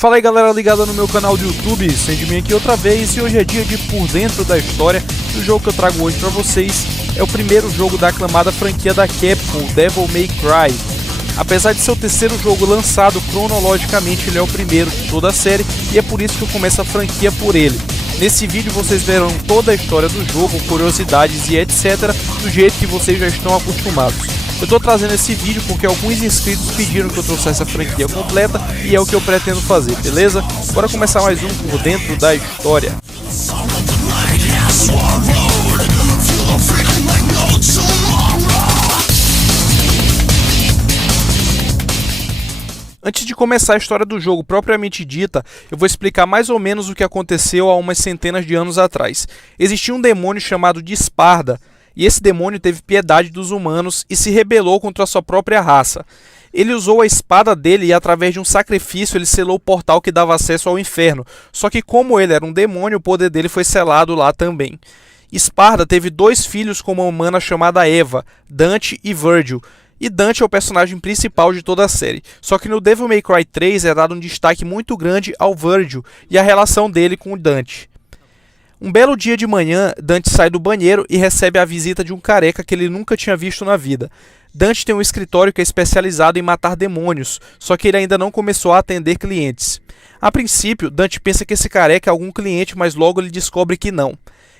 Fala aí galera ligada no meu canal do YouTube, Sandman aqui outra vez e hoje é dia de Por Dentro da História. E o jogo que eu trago hoje pra vocês é o primeiro jogo da aclamada franquia da Capcom, Devil May Cry. Apesar de ser o terceiro jogo lançado cronologicamente, ele é o primeiro de toda a série e é por isso que eu começo a franquia por ele. Nesse vídeo vocês verão toda a história do jogo, curiosidades e etc, do jeito que vocês já estão acostumados. Eu tô trazendo esse vídeo porque alguns inscritos pediram que eu trouxesse a franquia completa e é o que eu pretendo fazer, beleza? Bora começar mais um Por Dentro da História. Antes de começar a história do jogo propriamente dita, eu vou explicar mais ou menos o que aconteceu há umas centenas de anos atrás. Existia um demônio chamado de Sparda, e esse demônio teve piedade dos humanos e se rebelou contra a sua própria raça. Ele usou a espada dele e através de um sacrifício ele selou o portal que dava acesso ao inferno, só que como ele era um demônio, o poder dele foi selado lá também. Sparda teve dois filhos com uma humana chamada Eva, Dante e Virgil. E Dante é o personagem principal de toda a série, só que no Devil May Cry 3 é dado um destaque muito grande ao Virgil e a relação dele com o Dante. Um belo dia de manhã, Dante sai do banheiro e recebe a visita de um careca que ele nunca tinha visto na vida. Dante tem um escritório que é especializado em matar demônios, só que ele ainda não começou a atender clientes. A princípio, Dante pensa que esse careca é algum cliente, mas logo ele descobre que não.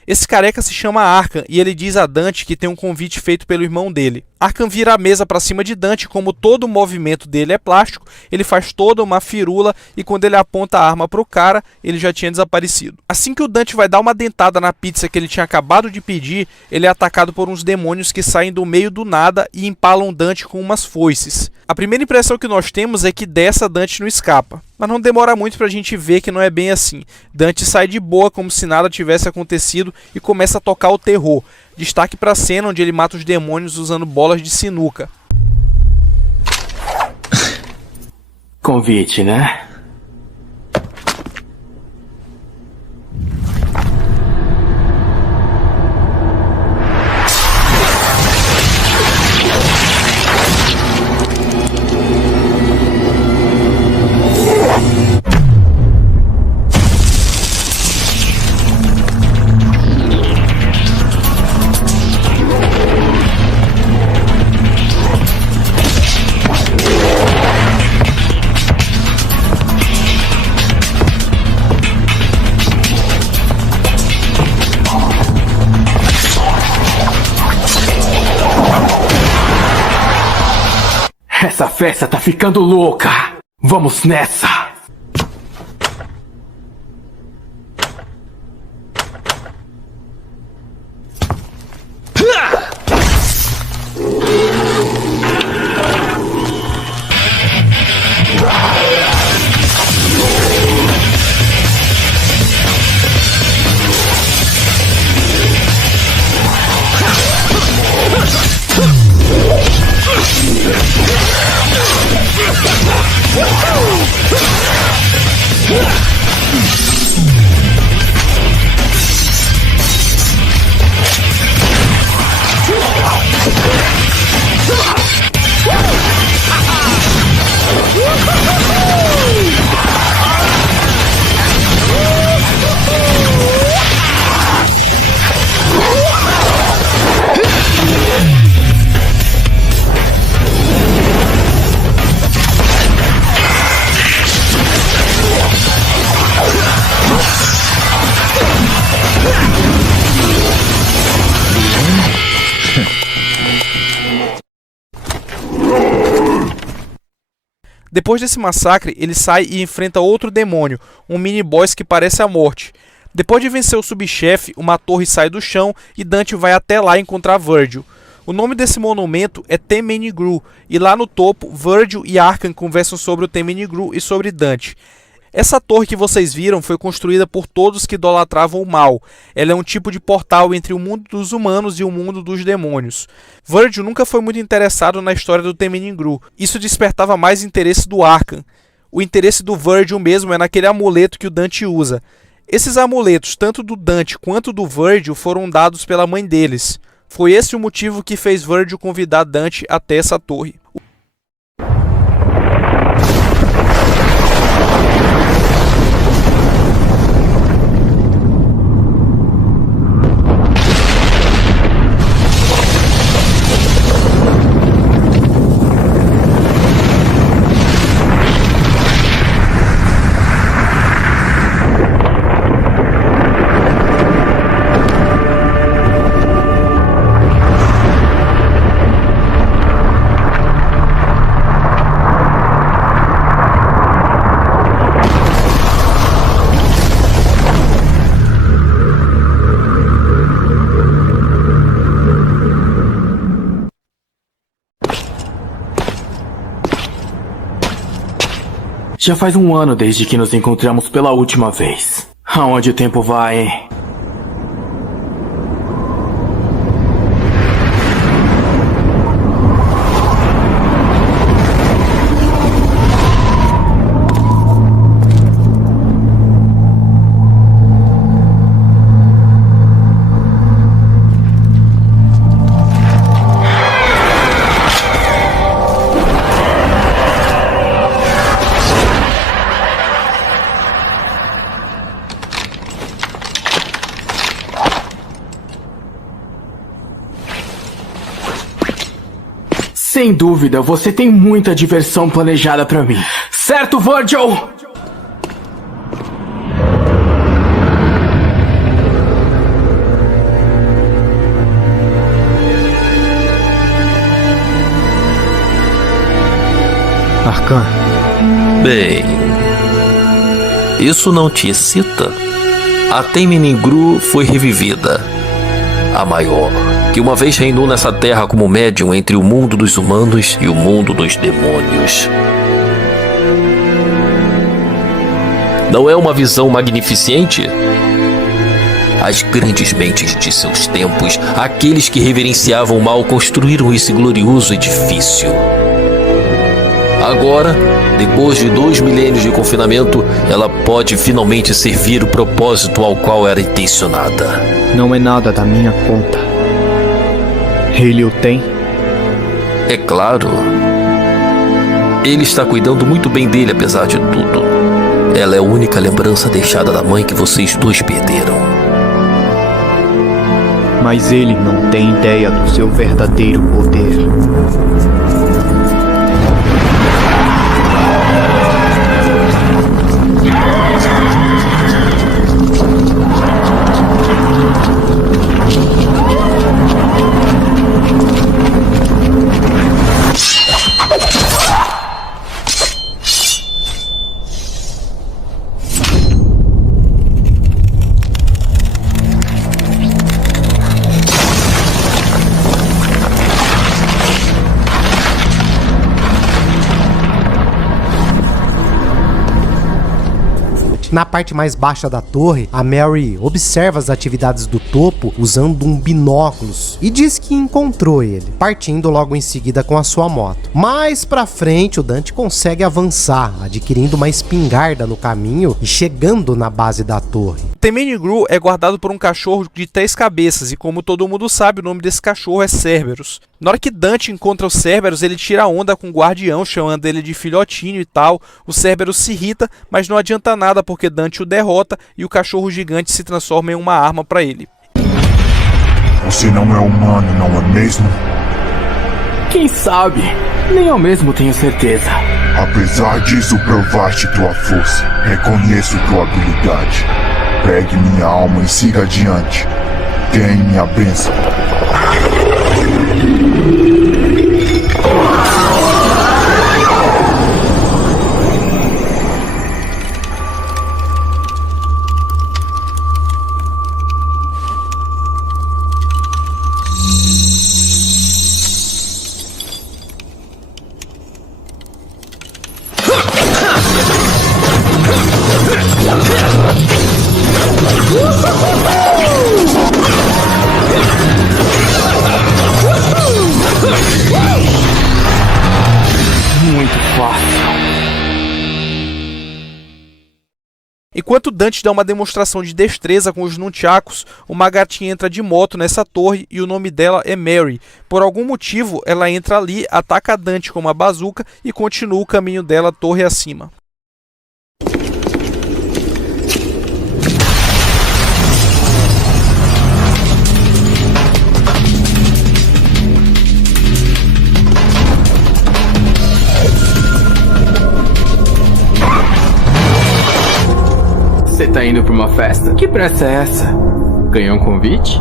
Esse careca se chama Arkham e ele diz a Dante que tem um convite feito pelo irmão dele. Arkham vira a mesa para cima de Dante, como todo o movimento dele é plástico, ele faz toda uma firula e quando ele aponta a arma para o cara, ele já tinha desaparecido. Assim que o Dante vai dar uma dentada na pizza que ele tinha acabado de pedir, ele é atacado por uns demônios que saem do meio do nada e empalam Dante com umas foices. A primeira impressão que nós temos é que dessa Dante não escapa. Mas não demora muito pra gente ver que não é bem assim. Dante sai de boa como se nada tivesse acontecido e começa a tocar o terror. Destaque pra cena onde ele mata os demônios usando bolas de sinuca. Convite, né? Essa festa tá ficando louca! Vamos nessa! Depois desse massacre, ele sai e enfrenta outro demônio, um mini-boss que parece a morte. Depois de vencer o subchefe, uma torre sai do chão e Dante vai até lá encontrar Virgil. O nome desse monumento é Temenigru, e lá no topo, Virgil e Arkham conversam sobre o Temenigru e sobre Dante. Essa torre que vocês viram foi construída por todos que idolatravam o mal. Ela é um tipo de portal entre o mundo dos humanos e o mundo dos demônios. Virgil nunca foi muito interessado na história do Temenigru. Isso despertava mais interesse do Arkham. O interesse do Virgil mesmo é naquele amuleto que o Dante usa. Esses amuletos, tanto do Dante quanto do Virgil, foram dados pela mãe deles. Foi esse o motivo que fez Virgil convidar Dante até essa torre. Já faz um ano desde que nos encontramos pela última vez. Aonde o tempo vai, hein? Sem dúvida, você tem muita diversão planejada pra mim. Certo, Virgil? Arcan. Bem, isso não te excita? A Tenmenigru foi revivida. A maior, que uma vez reinou nessa terra como médium entre o mundo dos humanos e o mundo dos demônios. Não é uma visão magnificente? As grandes mentes de seus tempos, aqueles que reverenciavam o mal, construíram esse glorioso edifício. Agora, depois de 2 milênios de confinamento, ela pode finalmente servir o propósito ao qual era intencionada. Não é nada da minha conta. Ele o tem? É claro. Ele está cuidando muito bem dele, apesar de tudo. Ela é a única lembrança deixada da mãe que vocês dois perderam. Mas ele não tem ideia do seu verdadeiro poder. Na parte mais baixa da torre, a Mary observa as atividades do topo usando um binóculos e diz que encontrou ele, partindo logo em seguida com a sua moto. Mais pra frente, o Dante consegue avançar, adquirindo uma espingarda no caminho e chegando na base da torre. Tenmenigru é guardado por um cachorro de 3 cabeças e, como todo mundo sabe, o nome desse cachorro é Cerberus. Na hora que Dante encontra o Cerberus, ele tira onda com o guardião, chamando ele de filhotinho e tal. O Cerberus se irrita, mas não adianta nada porque Dante o derrota e o cachorro gigante se transforma em uma arma para ele. Você não é humano, não é mesmo? Quem sabe? Nem eu mesmo tenho certeza. Apesar disso, provaste tua força. Reconheço tua habilidade. Pegue minha alma e siga adiante. Tem minha bênção. Muito fácil. Enquanto Dante dá uma demonstração de destreza com os nunchakus, uma gatinha entra de moto nessa torre e o nome dela é Mary. Por algum motivo, ela entra ali, ataca Dante com uma bazuca e continua o caminho dela torre acima. Você tá indo pra uma festa? Que pressa é essa? Ganhou um convite?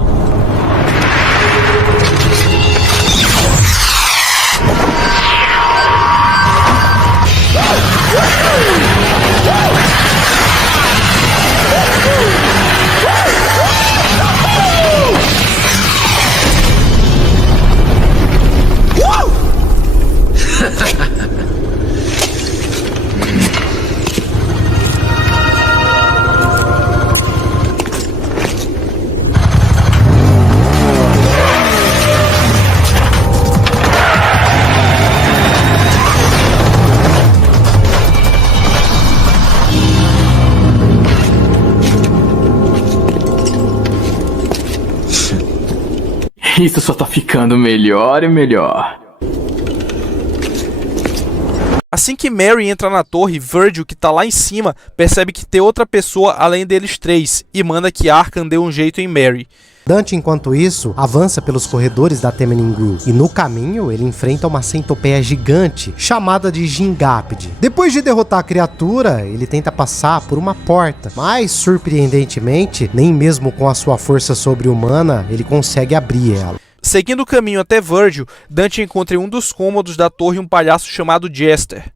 Isso só tá ficando melhor e melhor. Assim que Mary entra na torre, Virgil, que tá lá em cima, percebe que tem outra pessoa além deles três e manda que Arkham dê um jeito em Mary. Dante, enquanto isso, avança pelos corredores da Temenin Grove e no caminho ele enfrenta uma centopeia gigante chamada de Gingápide. Depois de derrotar a criatura, ele tenta passar por uma porta, mas surpreendentemente, nem mesmo com a sua força sobre-humana, ele consegue abrir ela. Seguindo o caminho até Virgil, Dante encontra em um dos cômodos da torre um palhaço chamado Jester.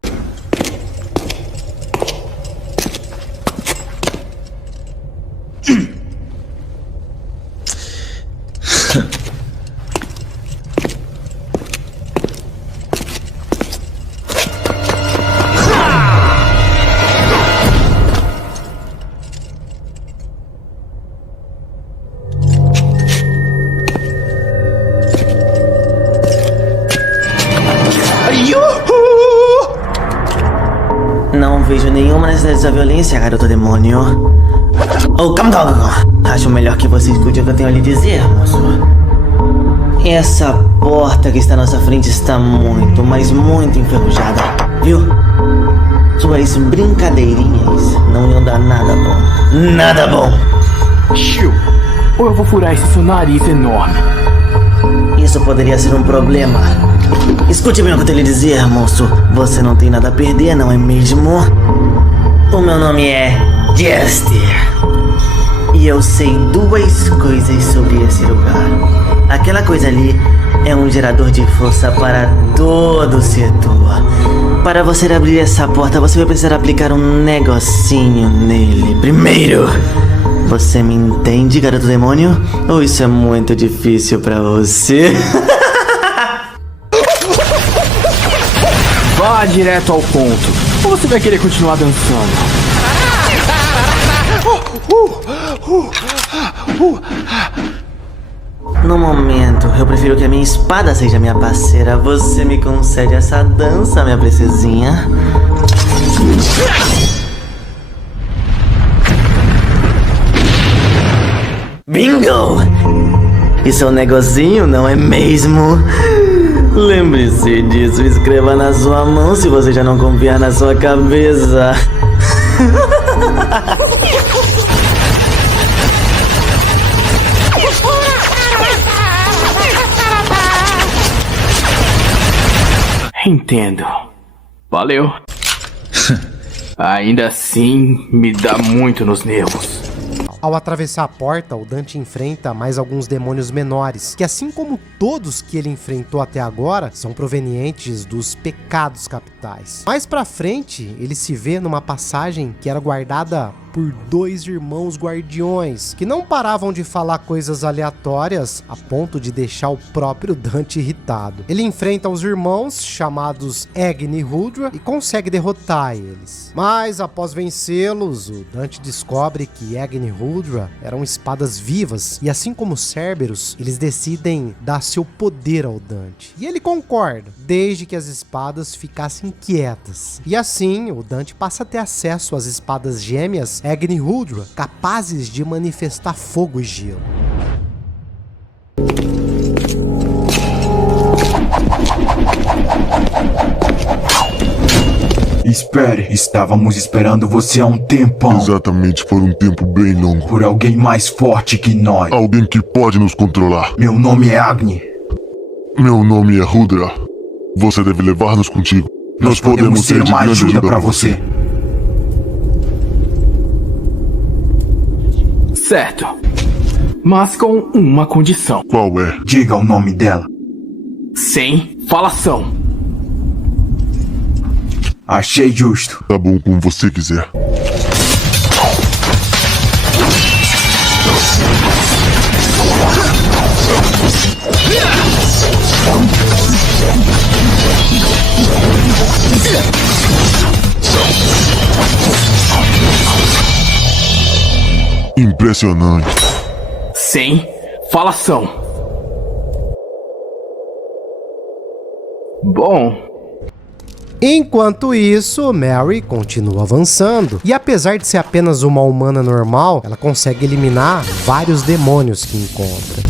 Não vejo nenhuma necessidade da violência, garoto demônio. Oh, calma, calma. Acho melhor que você escute o que eu tenho a lhe dizer, moço. Essa porta que está à nossa frente está muito, mas muito enferrujada, viu? Suas brincadeirinhas não iam dar nada bom. Nada bom! Shoo! Ou eu vou furar esse seu nariz enorme. Isso poderia ser um problema. Escute bem o que eu tenho a lhe dizer, moço. Você não tem nada a perder, não é mesmo? O meu nome é Jester. E eu sei duas coisas sobre esse lugar. Aquela coisa ali é um gerador de força para todo o setor. Para você abrir essa porta, você vai precisar aplicar um negocinho nele. Primeiro, você me entende, garoto demônio? Ou isso é muito difícil pra você? Vá direto ao ponto. Ou você vai querer continuar dançando? No momento, eu prefiro que a minha espada seja minha parceira. Você me concede essa dança, minha princesinha? Bingo! Isso é um negocinho, não é mesmo? Lembre-se disso, escreva na sua mão se você já não confiar na sua cabeça. Entendo. Valeu. Ainda assim, me dá muito nos nervos. Ao atravessar a porta, o Dante enfrenta mais alguns demônios menores, que assim como todos que ele enfrentou até agora, são provenientes dos pecados capitais. Mais pra frente, ele se vê numa passagem que era guardada por dois irmãos guardiões, que não paravam de falar coisas aleatórias a ponto de deixar o próprio Dante irritado. Ele enfrenta os irmãos, chamados Agni e Huldra, e consegue derrotar eles. Mas após vencê-los, o Dante descobre que Agni e Huldra eram espadas vivas, e assim como Cerberus, eles decidem dar seu poder ao Dante. E ele concorda, desde que as espadas ficassem quietas. E assim, o Dante passa a ter acesso às espadas gêmeas Agni e Huldra, capazes de manifestar fogo e gelo. Espere, estávamos esperando você há um tempão. Exatamente, por um tempo bem longo. Por alguém mais forte que nós. Alguém que pode nos controlar. Meu nome é Agni. Meu nome é Huldra. Você deve levar-nos contigo. Nós podemos ser uma ajuda pra você. Certo. Mas com uma condição. Qual é? Diga o nome dela. Sem falação. Achei justo. Tá bom, como você quiser. Impressionante. Sem falação. Bom. Enquanto isso, Mary continua avançando, e apesar de ser apenas uma humana normal, ela consegue eliminar vários demônios que encontra.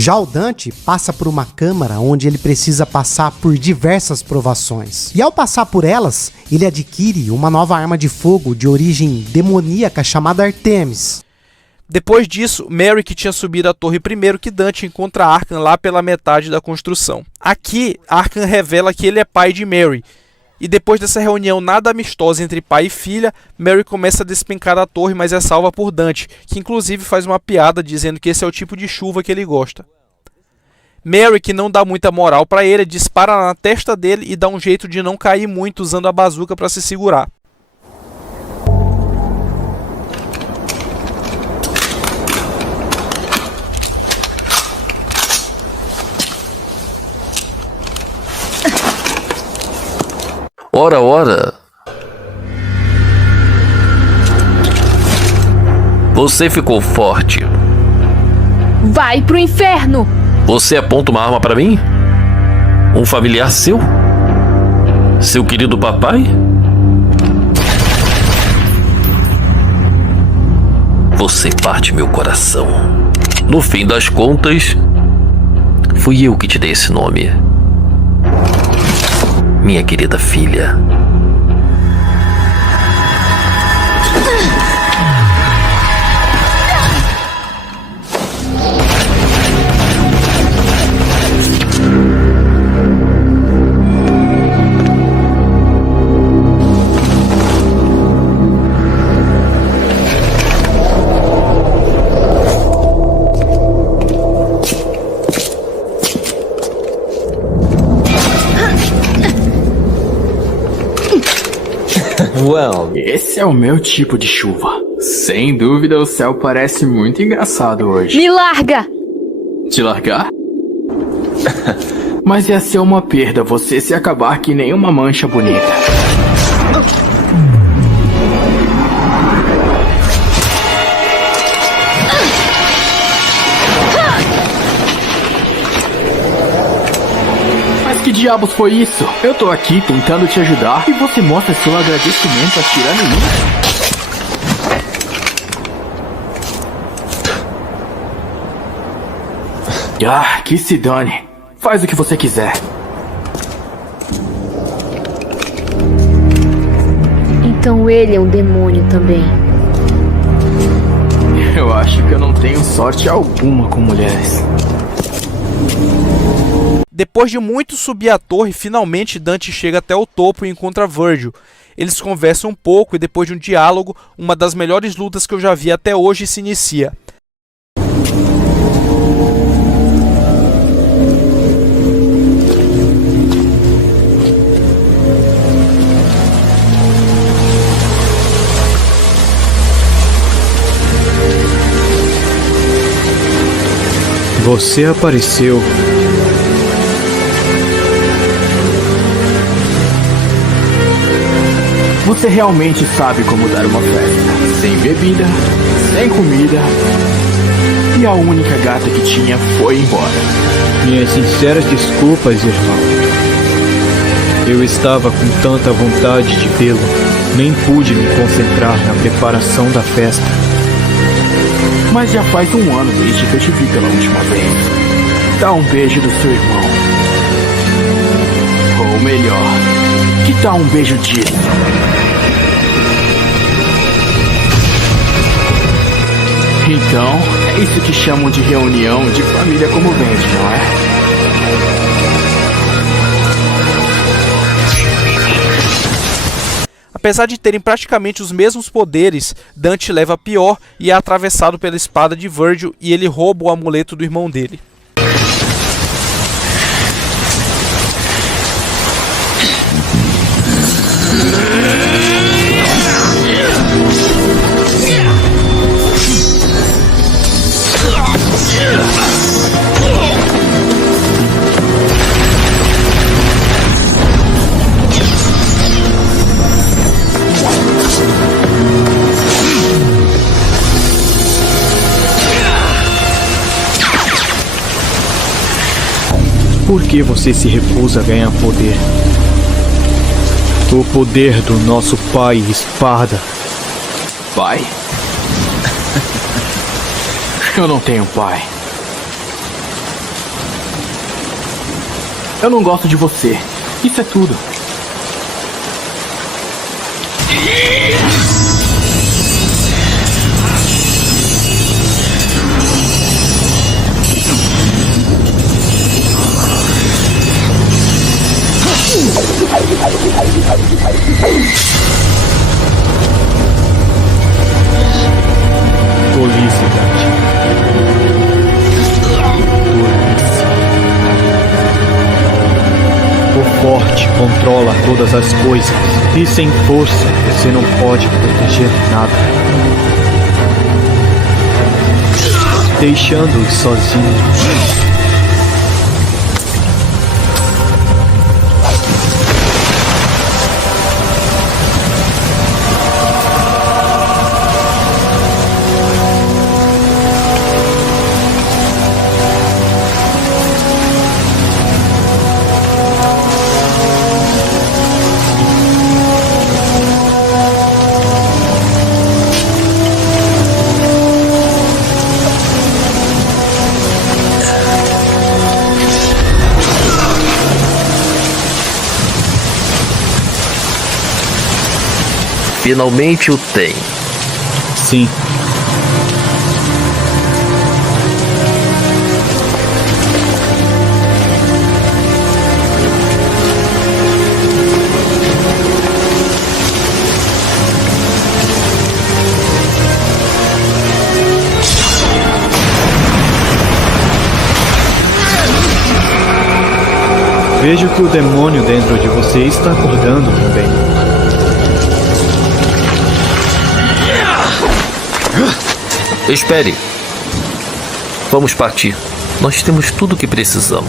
Já o Dante passa por uma câmara onde ele precisa passar por diversas provações. E ao passar por elas, ele adquire uma nova arma de fogo de origem demoníaca chamada Artemis. Depois disso, Merrick tinha subido a torre primeiro que Dante encontra Arkham lá pela metade da construção. Aqui, Arkham revela que ele é pai de Mary. E depois dessa reunião nada amistosa entre pai e filha, Mary começa a despencar da torre, mas é salva por Dante, que inclusive faz uma piada dizendo que esse é o tipo de chuva que ele gosta. Mary, que não dá muita moral pra ele, dispara na testa dele e dá um jeito de não cair muito usando a bazuca pra se segurar. Ora, ora. Você ficou forte. Vai pro inferno! Você aponta uma arma pra mim? Um familiar seu? Seu querido papai? Você parte meu coração. No fim das contas, fui eu que te dei esse nome. Minha querida filha. Esse é o meu tipo de chuva. Sem dúvida, o céu parece muito engraçado hoje. Me larga! Te largar? Mas ia ser uma perda você se acabar que nem uma mancha bonita. Que diabos foi isso? Eu tô aqui tentando te ajudar e você mostra seu agradecimento atirando em mim? Ah, que se dane. Faz o que você quiser. Então ele é um demônio também. Eu acho que eu não tenho sorte alguma com mulheres. Depois de muito subir a torre, finalmente Dante chega até o topo e encontra Virgil. Eles conversam um pouco e depois de um diálogo, uma das melhores lutas que eu já vi até hoje se inicia. Você apareceu. Você realmente sabe como dar uma festa. Sem bebida, sem comida. E a única gata que tinha foi embora. Minhas sinceras desculpas, irmão. Eu estava com tanta vontade de vê-lo, nem pude me concentrar na preparação da festa. Mas já faz um ano desde que eu te vi pela última vez. Dá um beijo do seu irmão. Ou melhor, que tal um beijo disso? Então, é isso que chamam de reunião de família comovente, não é? Apesar de terem praticamente os mesmos poderes, Dante leva a pior e é atravessado pela espada de Virgil e ele rouba o amuleto do irmão dele. Por que você se recusa a ganhar poder? O poder do nosso pai Esparda. Pai? Eu não tenho pai. Eu não gosto de você. Isso é tudo. Tolice, Dante. Tolice. O forte controla todas as coisas. E sem força, você não pode proteger nada. Deixando-os sozinhos. Finalmente o tem. Sim. Vejo que o demônio dentro de você está acordando também. Espere. Vamos partir. Nós temos tudo o que precisamos.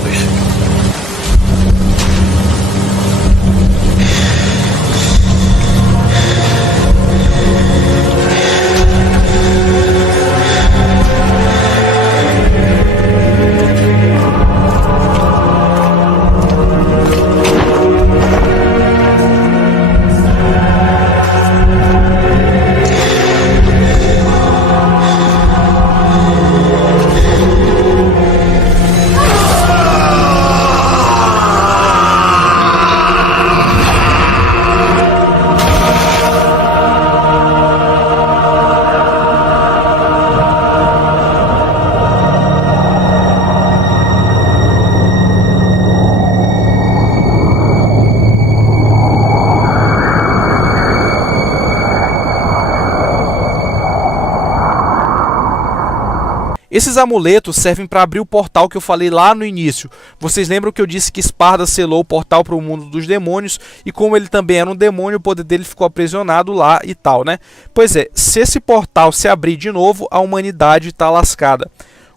Esses amuletos servem para abrir o portal que eu falei lá no início. Vocês lembram que eu disse que Esparda selou o portal para o mundo dos demônios, e como ele também era um demônio, o poder dele ficou aprisionado lá e tal, né? Pois é, se esse portal se abrir de novo, a humanidade está lascada.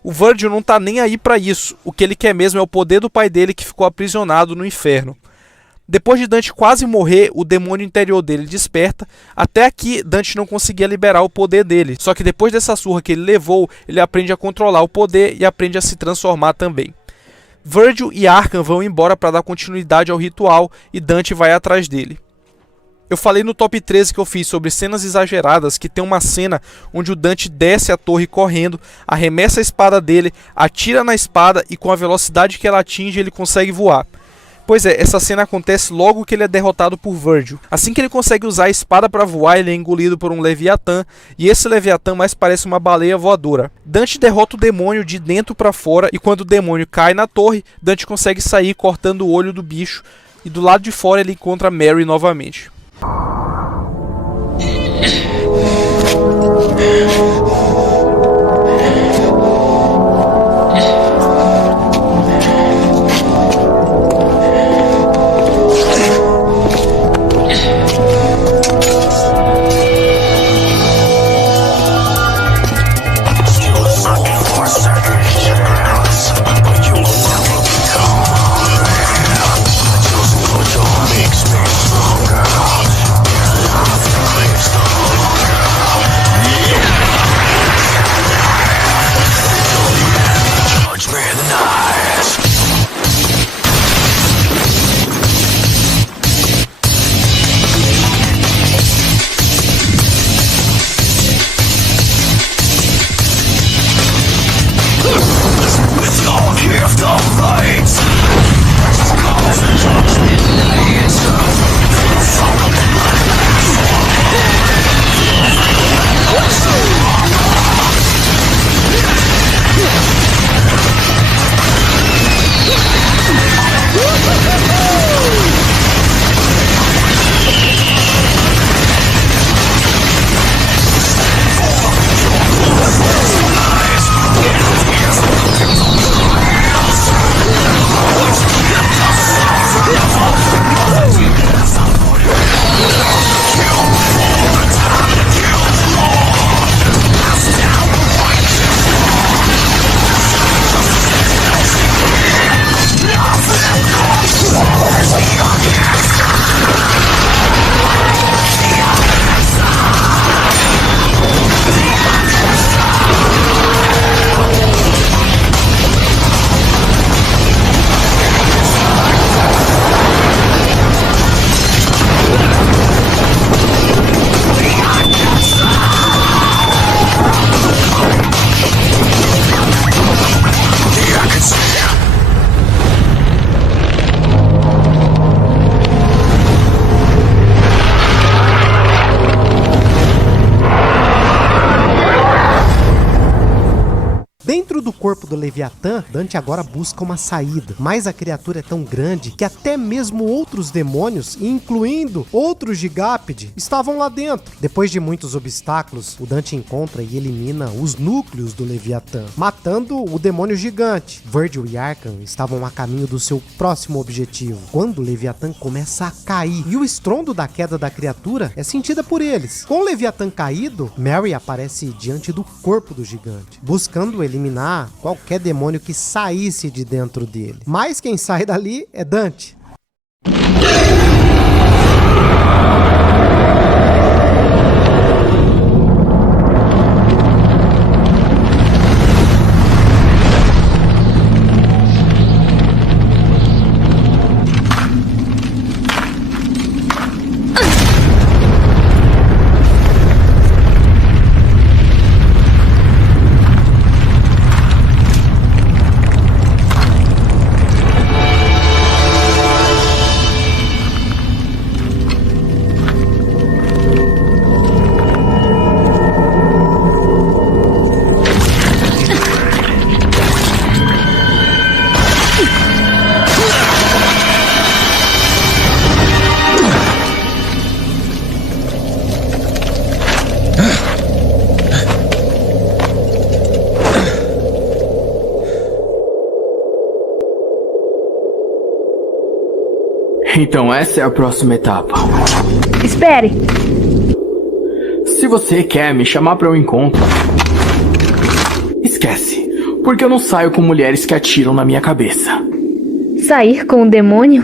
O Virgil não tá nem aí para isso. O que ele quer mesmo é o poder do pai dele que ficou aprisionado no inferno. Depois de Dante quase morrer, o demônio interior dele desperta. Até aqui, Dante não conseguia liberar o poder dele. Só que depois dessa surra que ele levou, ele aprende a controlar o poder e aprende a se transformar também. Virgil e Arkham vão embora para dar continuidade ao ritual e Dante vai atrás dele. Eu falei no top 13 que eu fiz sobre cenas exageradas, que tem uma cena onde o Dante desce a torre correndo, arremessa a espada dele, atira na espada e com a velocidade que ela atinge ele consegue voar. Pois é, essa cena acontece logo que ele é derrotado por Virgil. Assim que ele consegue usar a espada para voar, ele é engolido por um Leviatã, e esse Leviatã mais parece uma baleia voadora. Dante derrota o demônio de dentro para fora, e quando o demônio cai na torre, Dante consegue sair cortando o olho do bicho, e do lado de fora ele encontra Mary novamente. corpo do Leviatã, Dante agora busca uma saída. Mas a criatura é tão grande que até mesmo outros demônios, incluindo outros Gigápide, estavam lá dentro. Depois de muitos obstáculos, o Dante encontra e elimina os núcleos do Leviatã, matando o demônio gigante. Virgil e Arkham estavam a caminho do seu próximo objetivo, quando o Leviatã começa a cair, e o estrondo da queda da criatura é sentida por eles. Com o Leviatã caído, Mary aparece diante do corpo do gigante, buscando eliminar qualquer demônio que saísse de dentro dele. Mas quem sai dali é Dante. Então essa é a próxima etapa. Espere! Se você quer me chamar para um encontro, esquece, porque eu não saio com mulheres que atiram na minha cabeça. Sair com um demônio?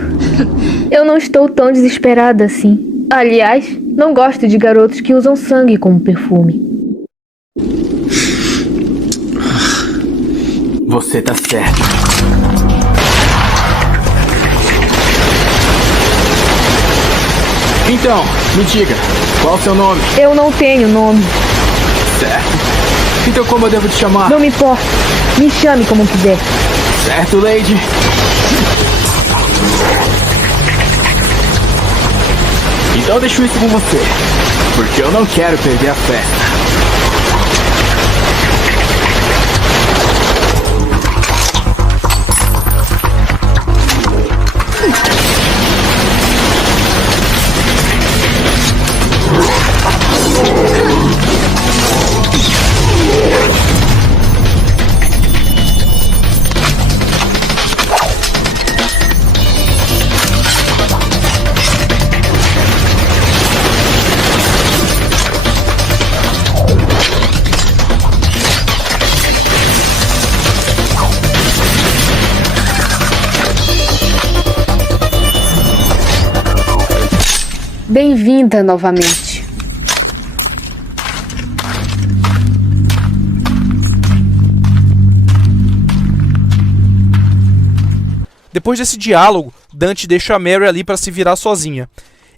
Eu não estou tão desesperada assim. Aliás, não gosto de garotos que usam sangue como perfume. Você tá certo. Então, me diga, qual o seu nome? Eu não tenho nome. Certo. Então como eu devo te chamar? Não me importa. Me chame como quiser. Certo, Lady. Então eu deixo isso com você, porque eu não quero perder a festa. Bem-vinda novamente. Depois desse diálogo, Dante deixa a Mary ali para se virar sozinha.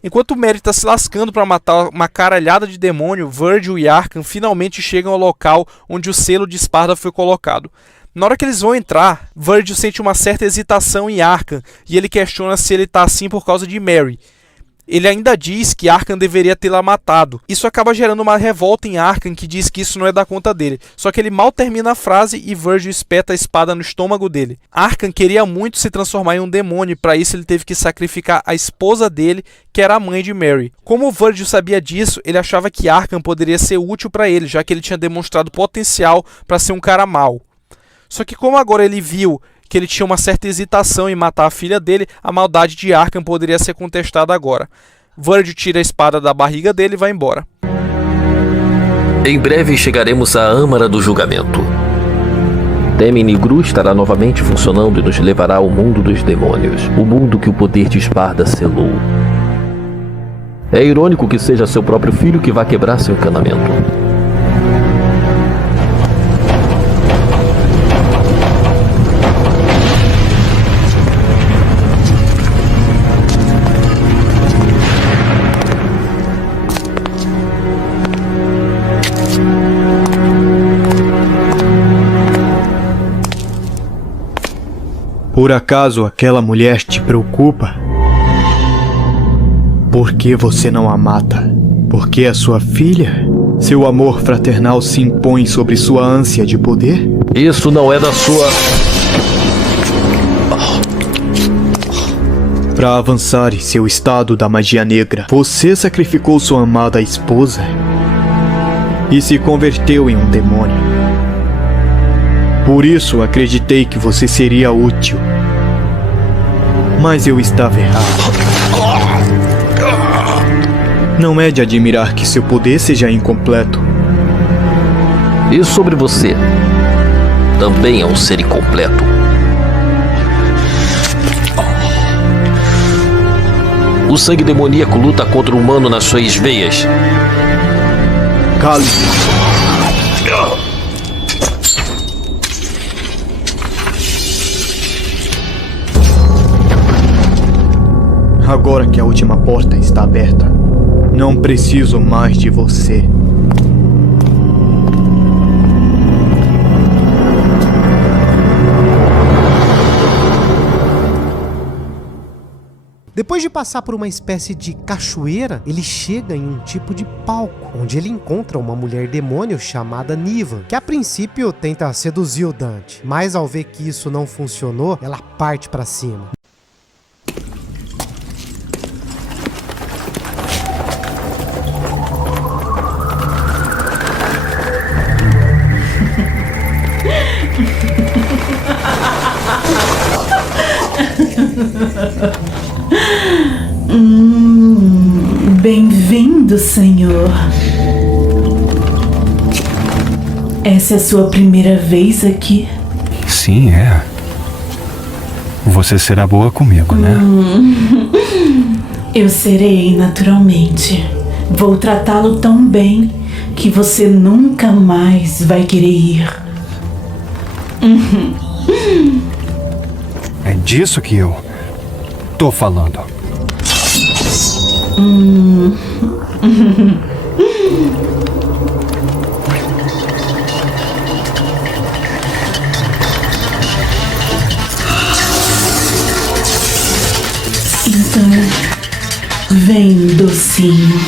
Enquanto Mary está se lascando para matar uma caralhada de demônio, Virgil e Arkham finalmente chegam ao local onde o selo de Esparda foi colocado. Na hora que eles vão entrar, Virgil sente uma certa hesitação em Arkham e ele questiona se ele está assim por causa de Mary. Ele ainda diz que Arkham deveria tê-la matado. Isso acaba gerando uma revolta em Arkham, que diz que isso não é da conta dele. Só que ele mal termina a frase e Virgil espeta a espada no estômago dele. Arkham queria muito se transformar em um demônio e para isso ele teve que sacrificar a esposa dele, que era a mãe de Mary. Como Virgil sabia disso, ele achava que Arkham poderia ser útil para ele, já que ele tinha demonstrado potencial para ser um cara mau. Só que como agora ele viu que ele tinha uma certa hesitação em matar a filha dele, a maldade de Arkham poderia ser contestada agora. Virgil tira a espada da barriga dele e vai embora. Em breve chegaremos à Âmara do Julgamento. Temine-Gru estará novamente funcionando e nos levará ao mundo dos demônios, o mundo que o poder de Esparda selou. É irônico que seja seu próprio filho que vá quebrar seu encanamento. Por acaso aquela mulher te preocupa? Por que você não a mata? Porque é sua filha? Seu amor fraternal se impõe sobre sua ânsia de poder? Isso não é da sua... Para avançar em seu estado da magia negra, você sacrificou sua amada esposa e se converteu em um demônio. Por isso acreditei que você seria útil. Mas eu estava errado. Não é de admirar que seu poder seja incompleto. E sobre você? Também é um ser incompleto. O sangue demoníaco luta contra o humano nas suas veias. Cale-se. Agora que a última porta está aberta, não preciso mais de você. Depois de passar por uma espécie de cachoeira, ele chega em um tipo de palco, onde ele encontra uma mulher demônio chamada Nivan, que a princípio tenta seduzir o Dante, mas ao ver que isso não funcionou, ela parte pra cima. Bem-vindo, senhor. Essa é a sua primeira vez aqui? Sim, é. Você será boa comigo, né? Eu serei, naturalmente. Vou tratá-lo tão bem que você nunca mais vai querer ir. É disso que eu tô falando. Então, vem, docinho.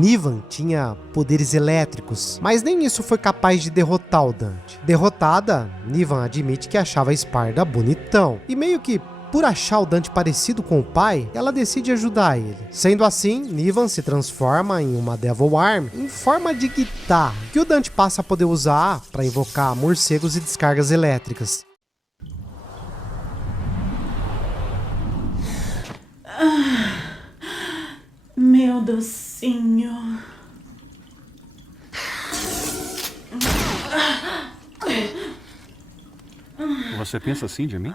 Nivan tinha poderes elétricos, mas nem isso foi capaz de derrotar o Dante. Derrotada, Nivan admite que achava a Sparda bonitão, e meio que por achar o Dante parecido com o pai, ela decide ajudar ele. Sendo assim, Nivan se transforma em uma Devil Arm em forma de guitarra, que o Dante passa a poder usar para invocar morcegos e descargas elétricas. Meu docinho. Você pensa assim de mim?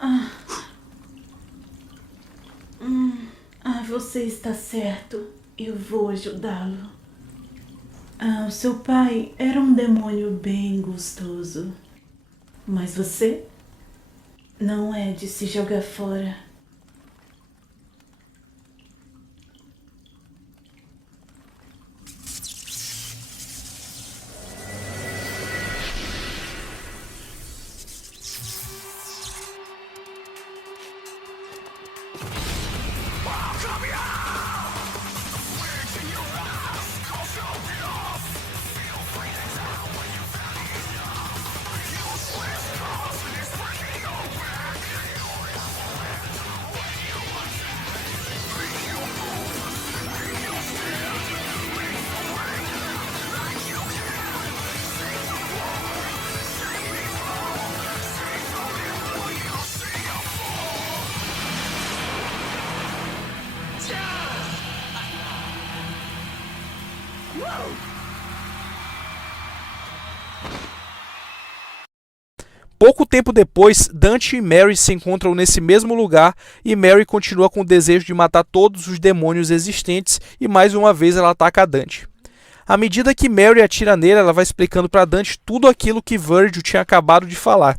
Você está certo. Eu vou ajudá-lo. O seu pai era um demônio bem gostoso. Mas você não é de se jogar fora. Pouco tempo depois, Dante e Mary se encontram nesse mesmo lugar e Mary continua com o desejo de matar todos os demônios existentes e mais uma vez ela ataca a Dante. À medida que Mary atira nele, ela vai explicando para Dante tudo aquilo que Virgil tinha acabado de falar,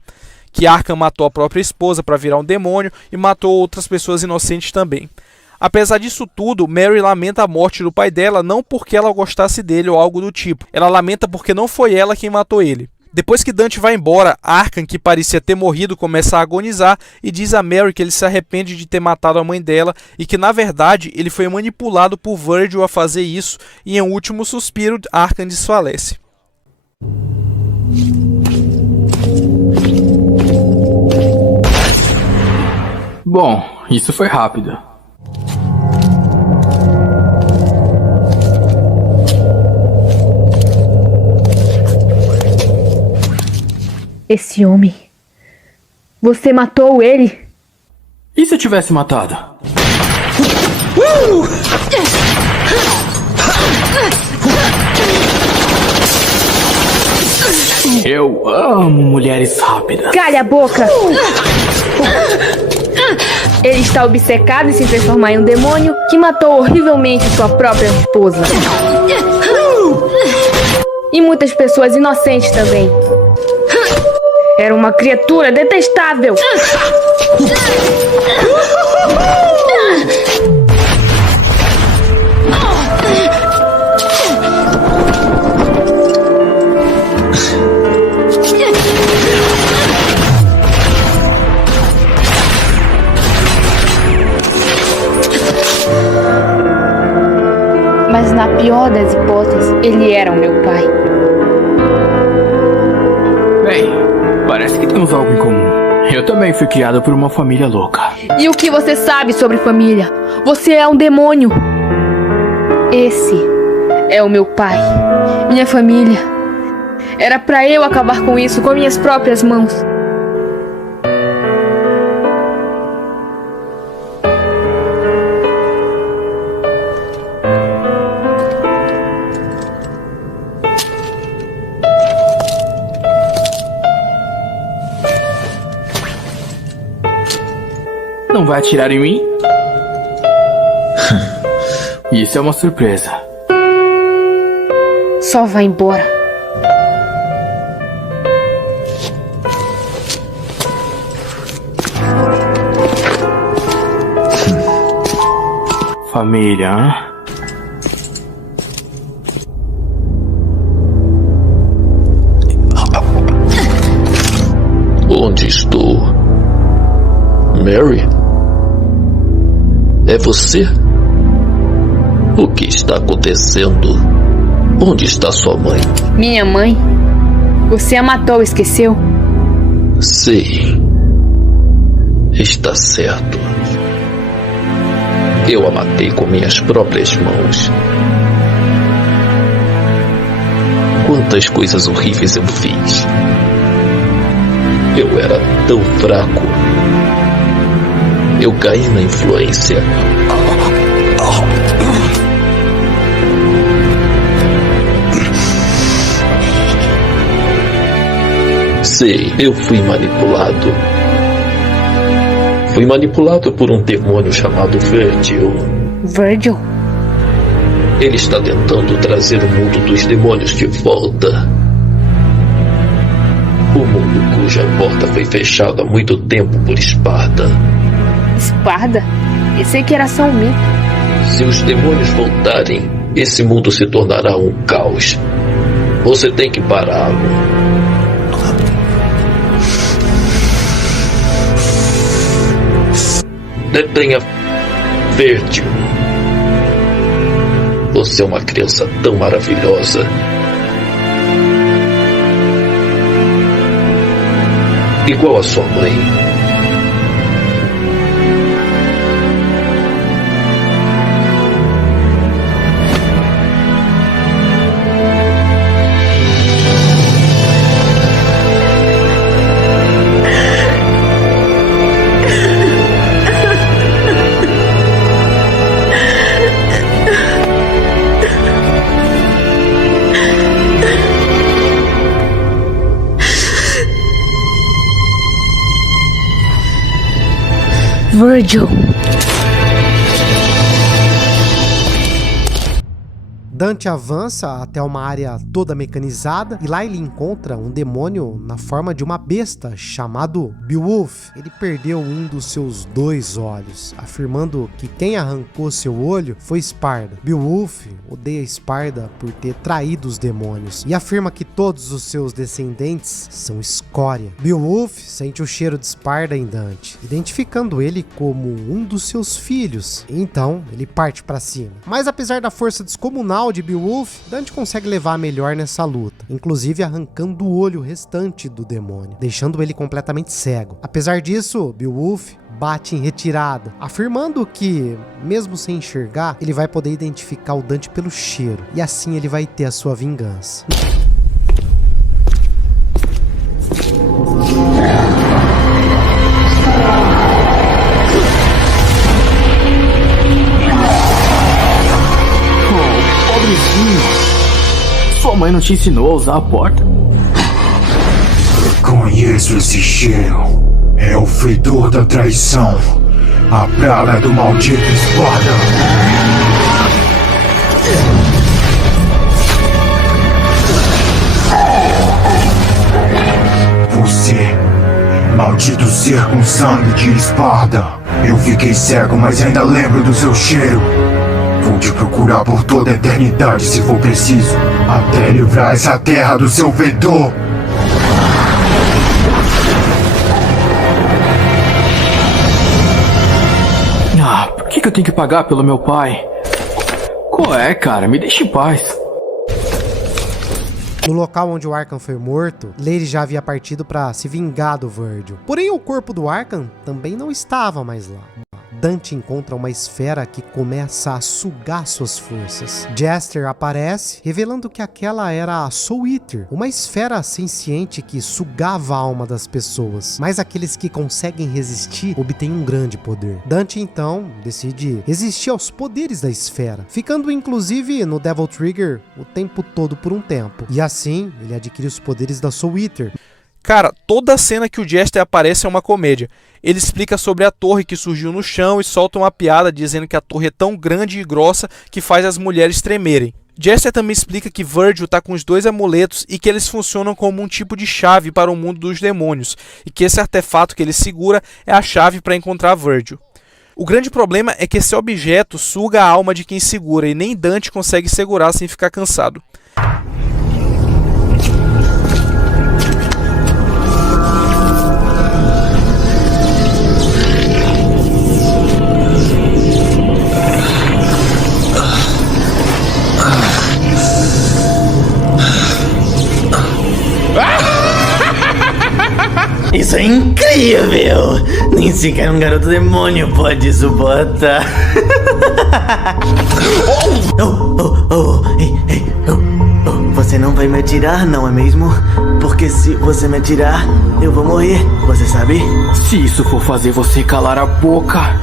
que Arkham matou a própria esposa para virar um demônio e matou outras pessoas inocentes também. Apesar disso tudo, Mary lamenta a morte do pai dela não porque ela gostasse dele ou algo do tipo, ela lamenta porque não foi ela quem matou ele. Depois que Dante vai embora, Arkham, que parecia ter morrido, começa a agonizar e diz a Mary que ele se arrepende de ter matado a mãe dela e que, na verdade, ele foi manipulado por Virgil a fazer isso e, em um último suspiro, Arkham desfalece. Bom, isso foi rápido. Esse homem. Você matou ele? E se eu tivesse matado? Eu amo mulheres rápidas. Calha a boca! Ele está obcecado em se transformar em um demônio que matou horrivelmente sua própria esposa. E muitas pessoas inocentes também. Era uma criatura detestável. Mas na pior das hipóteses, ele era o meu pai. Bem, parece que temos algo em comum. Eu também fui criado por uma família louca. E o que você sabe sobre família? Você é um demônio. Esse é o meu pai, minha família. Era pra eu acabar com isso com minhas próprias mãos. Não vai atirar em mim? Isso é uma surpresa. Só vai embora. Família, hã? Onde estou? Mary? É você? O que está acontecendo? Onde está sua mãe? Minha mãe? Você a matou, esqueceu? Sei. Está certo. Eu a matei com minhas próprias mãos. Quantas coisas horríveis eu fiz. Eu era tão fraco. Eu caí na influência. Sei, eu fui manipulado. Fui manipulado por um demônio chamado Virgil. Virgil? Ele está tentando trazer o mundo dos demônios de volta. O mundo cuja porta foi fechada há muito tempo por Esparda. Esparda? Pensei que era só um mito. Se os demônios voltarem, esse mundo se tornará um caos. Você tem que pará-lo. Detenha Virgil. Você é uma criança tão maravilhosa. Igual a sua mãe. Virgil. Dante avança até uma área toda mecanizada e lá ele encontra um demônio na forma de uma besta chamado Beowulf. Ele perdeu um dos seus 2 olhos, afirmando que quem arrancou seu olho foi Esparda. Beowulf odeia Esparda por ter traído os demônios e afirma que todos os seus descendentes são escória. Beowulf sente o cheiro de Esparda em Dante, identificando ele como um dos seus filhos. Então ele parte para cima. Mas apesar da força descomunal de Beowulf, Dante consegue levar a melhor nessa luta, inclusive arrancando o olho restante do demônio, deixando ele completamente cego. Apesar disso, Beowulf bate em retirada, afirmando que, mesmo sem enxergar, ele vai poder identificar o Dante pelo cheiro, e assim ele vai ter a sua vingança. Sua mãe não te ensinou a usar a porta? Conheço esse cheiro. É o fedor da traição. A praga do maldito espada. Você, maldito ser com sangue de espada. Eu fiquei cego, mas ainda lembro do seu cheiro. Vou te procurar por toda a eternidade se for preciso, até livrar essa terra do seu fedor. Por que eu tenho que pagar pelo meu pai? Qual é, cara? Me deixa em paz. No local onde o Arkham foi morto, Lady já havia partido para se vingar do Virgil. Porém, o corpo do Arkham também não estava mais lá. Dante encontra uma esfera que começa a sugar suas forças. Jester aparece, revelando que aquela era a Soul Eater, uma esfera senciente que sugava a alma das pessoas. Mas aqueles que conseguem resistir obtêm um grande poder. Dante, então, decide resistir aos poderes da esfera, ficando inclusive no Devil Trigger o tempo todo por um tempo. E assim, ele adquire os poderes da Soul Eater. Cara, toda a cena que o Jester aparece é uma comédia. Ele explica sobre a torre que surgiu no chão e solta uma piada dizendo que a torre é tão grande e grossa que faz as mulheres tremerem. Jester também explica que Virgil está com os 2 amuletos e que eles funcionam como um tipo de chave para o mundo dos demônios, e que esse artefato que ele segura é a chave para encontrar Virgil. O grande problema é que esse objeto suga a alma de quem segura e nem Dante consegue segurar sem ficar cansado. Isso é incrível! Nem sequer um garoto demônio pode suportar. Você não vai me atirar, não é mesmo? Porque se você me atirar, eu vou morrer, você sabe? Se isso for fazer você calar a boca,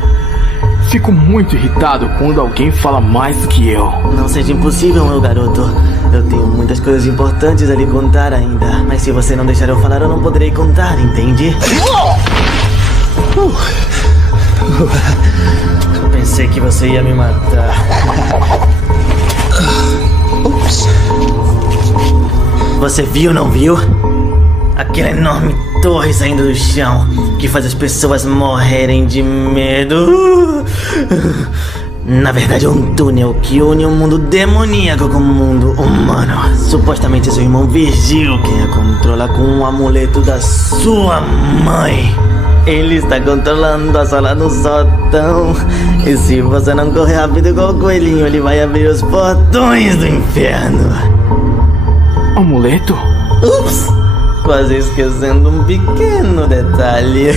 fico muito irritado quando alguém fala mais do que eu. Não seja impossível, meu garoto. Eu tenho muitas coisas importantes a lhe contar ainda. Mas se você não deixar eu falar, eu não poderei contar, entende? Pensei que você ia me matar. Ups. Você viu, não viu? Aquela enorme torre saindo do chão que faz as pessoas morrerem de medo. Na verdade é um túnel que une o mundo demoníaco com o mundo humano. Supostamente é seu irmão Virgil quem a controla com um amuleto da sua mãe. Ele está controlando a sala no sótão. E se você não correr rápido igual o coelhinho, ele vai abrir os portões do inferno. Amuleto? Ups! Quase esquecendo um pequeno detalhe.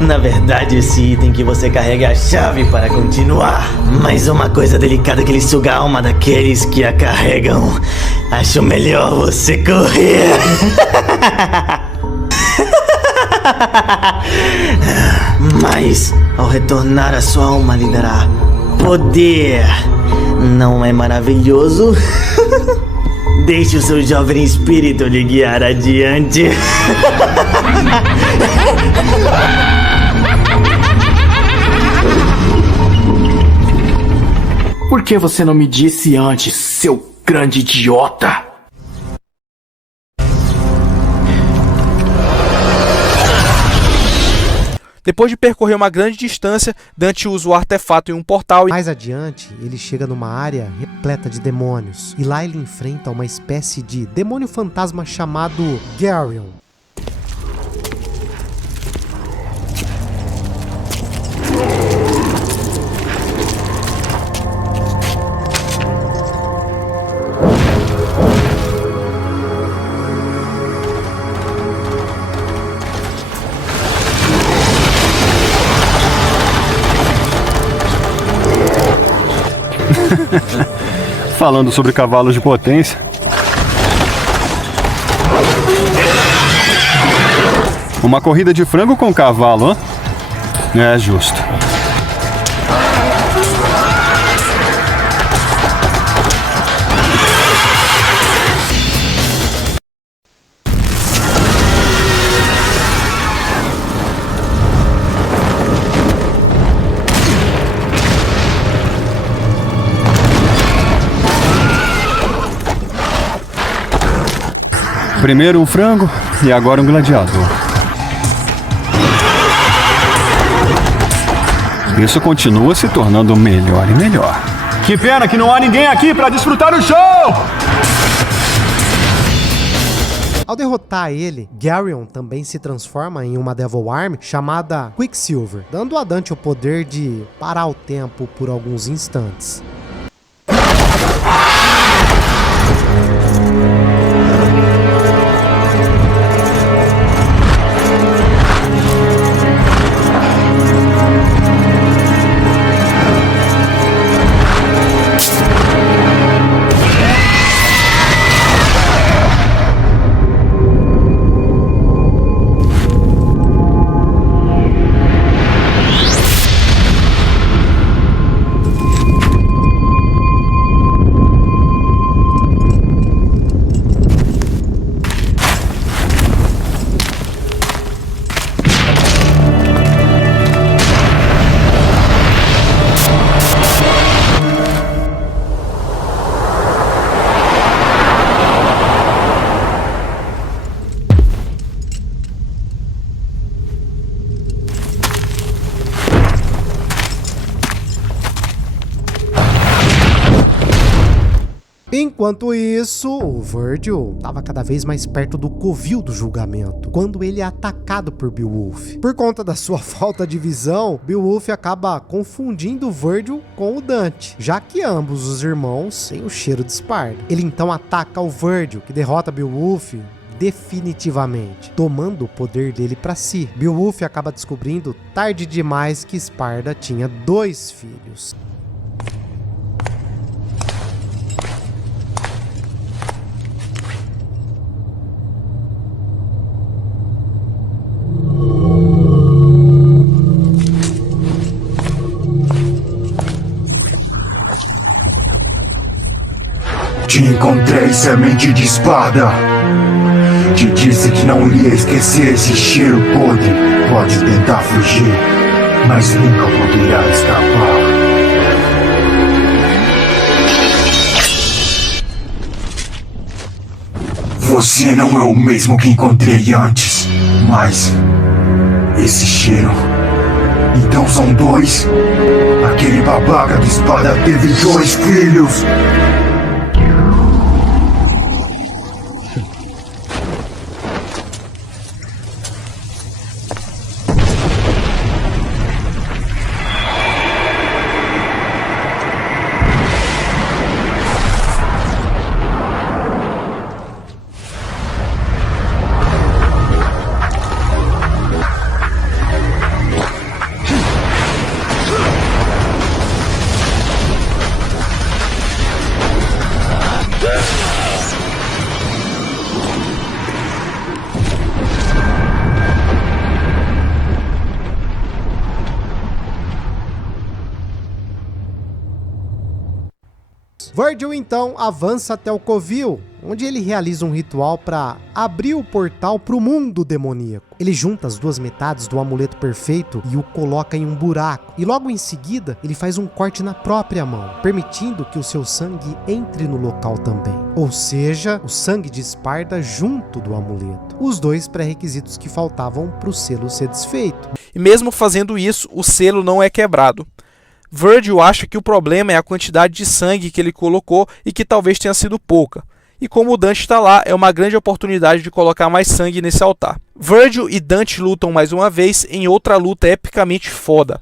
Na verdade, esse item que você carrega é a chave para continuar. Mas uma coisa delicada que ele suga a alma daqueles que a carregam. Acho melhor você correr. Mas, ao retornar a sua alma lhe dará poder. Não é maravilhoso? Deixe o seu jovem espírito lhe guiar adiante. Por que você não me disse antes, seu grande idiota? Depois de percorrer uma grande distância, Dante usa o artefato em um portal e... Mais adiante, ele chega numa área repleta de demônios. E lá ele enfrenta uma espécie de demônio fantasma chamado Garion. falando sobre cavalos de potência. Uma corrida de frango com cavalo, hã? É justo. Primeiro um frango e agora um gladiador. Isso continua se tornando melhor e melhor. Que pena que não há ninguém aqui para desfrutar o show! Ao derrotar ele, Geryon também se transforma em uma Devil Arm chamada Quicksilver, dando a Dante o poder de parar o tempo por alguns instantes. Enquanto isso, o Virgil estava cada vez mais perto do covil do julgamento, quando ele é atacado por Beowulf. Por conta da sua falta de visão, Beowulf acaba confundindo o Virgil com o Dante, já que ambos os irmãos têm o cheiro de Esparda. Ele então ataca o Virgil, que derrota Beowulf definitivamente, tomando o poder dele para si. Beowulf acaba descobrindo tarde demais que Esparda tinha 2 filhos. Te encontrei, semente de espada. Te disse que não iria esquecer esse cheiro podre. Pode tentar fugir, mas nunca poderá escapar. Você não é o mesmo que encontrei antes, mas esse cheiro... Então são 2? Aquele babaca de espada teve 2 filhos. Virgil então avança até o covil, onde ele realiza um ritual para abrir o portal para o mundo demoníaco. Ele junta as 2 metades do amuleto perfeito e o coloca em um buraco, e logo em seguida ele faz um corte na própria mão, permitindo que o seu sangue entre no local também. Ou seja, o sangue de Esparda junto do amuleto. Os 2 pré-requisitos que faltavam para o selo ser desfeito. E mesmo fazendo isso, o selo não é quebrado. Virgil acha que o problema é a quantidade de sangue que ele colocou e que talvez tenha sido pouca. E como o Dante está lá, é uma grande oportunidade de colocar mais sangue nesse altar. Virgil e Dante lutam mais uma vez em outra luta epicamente foda.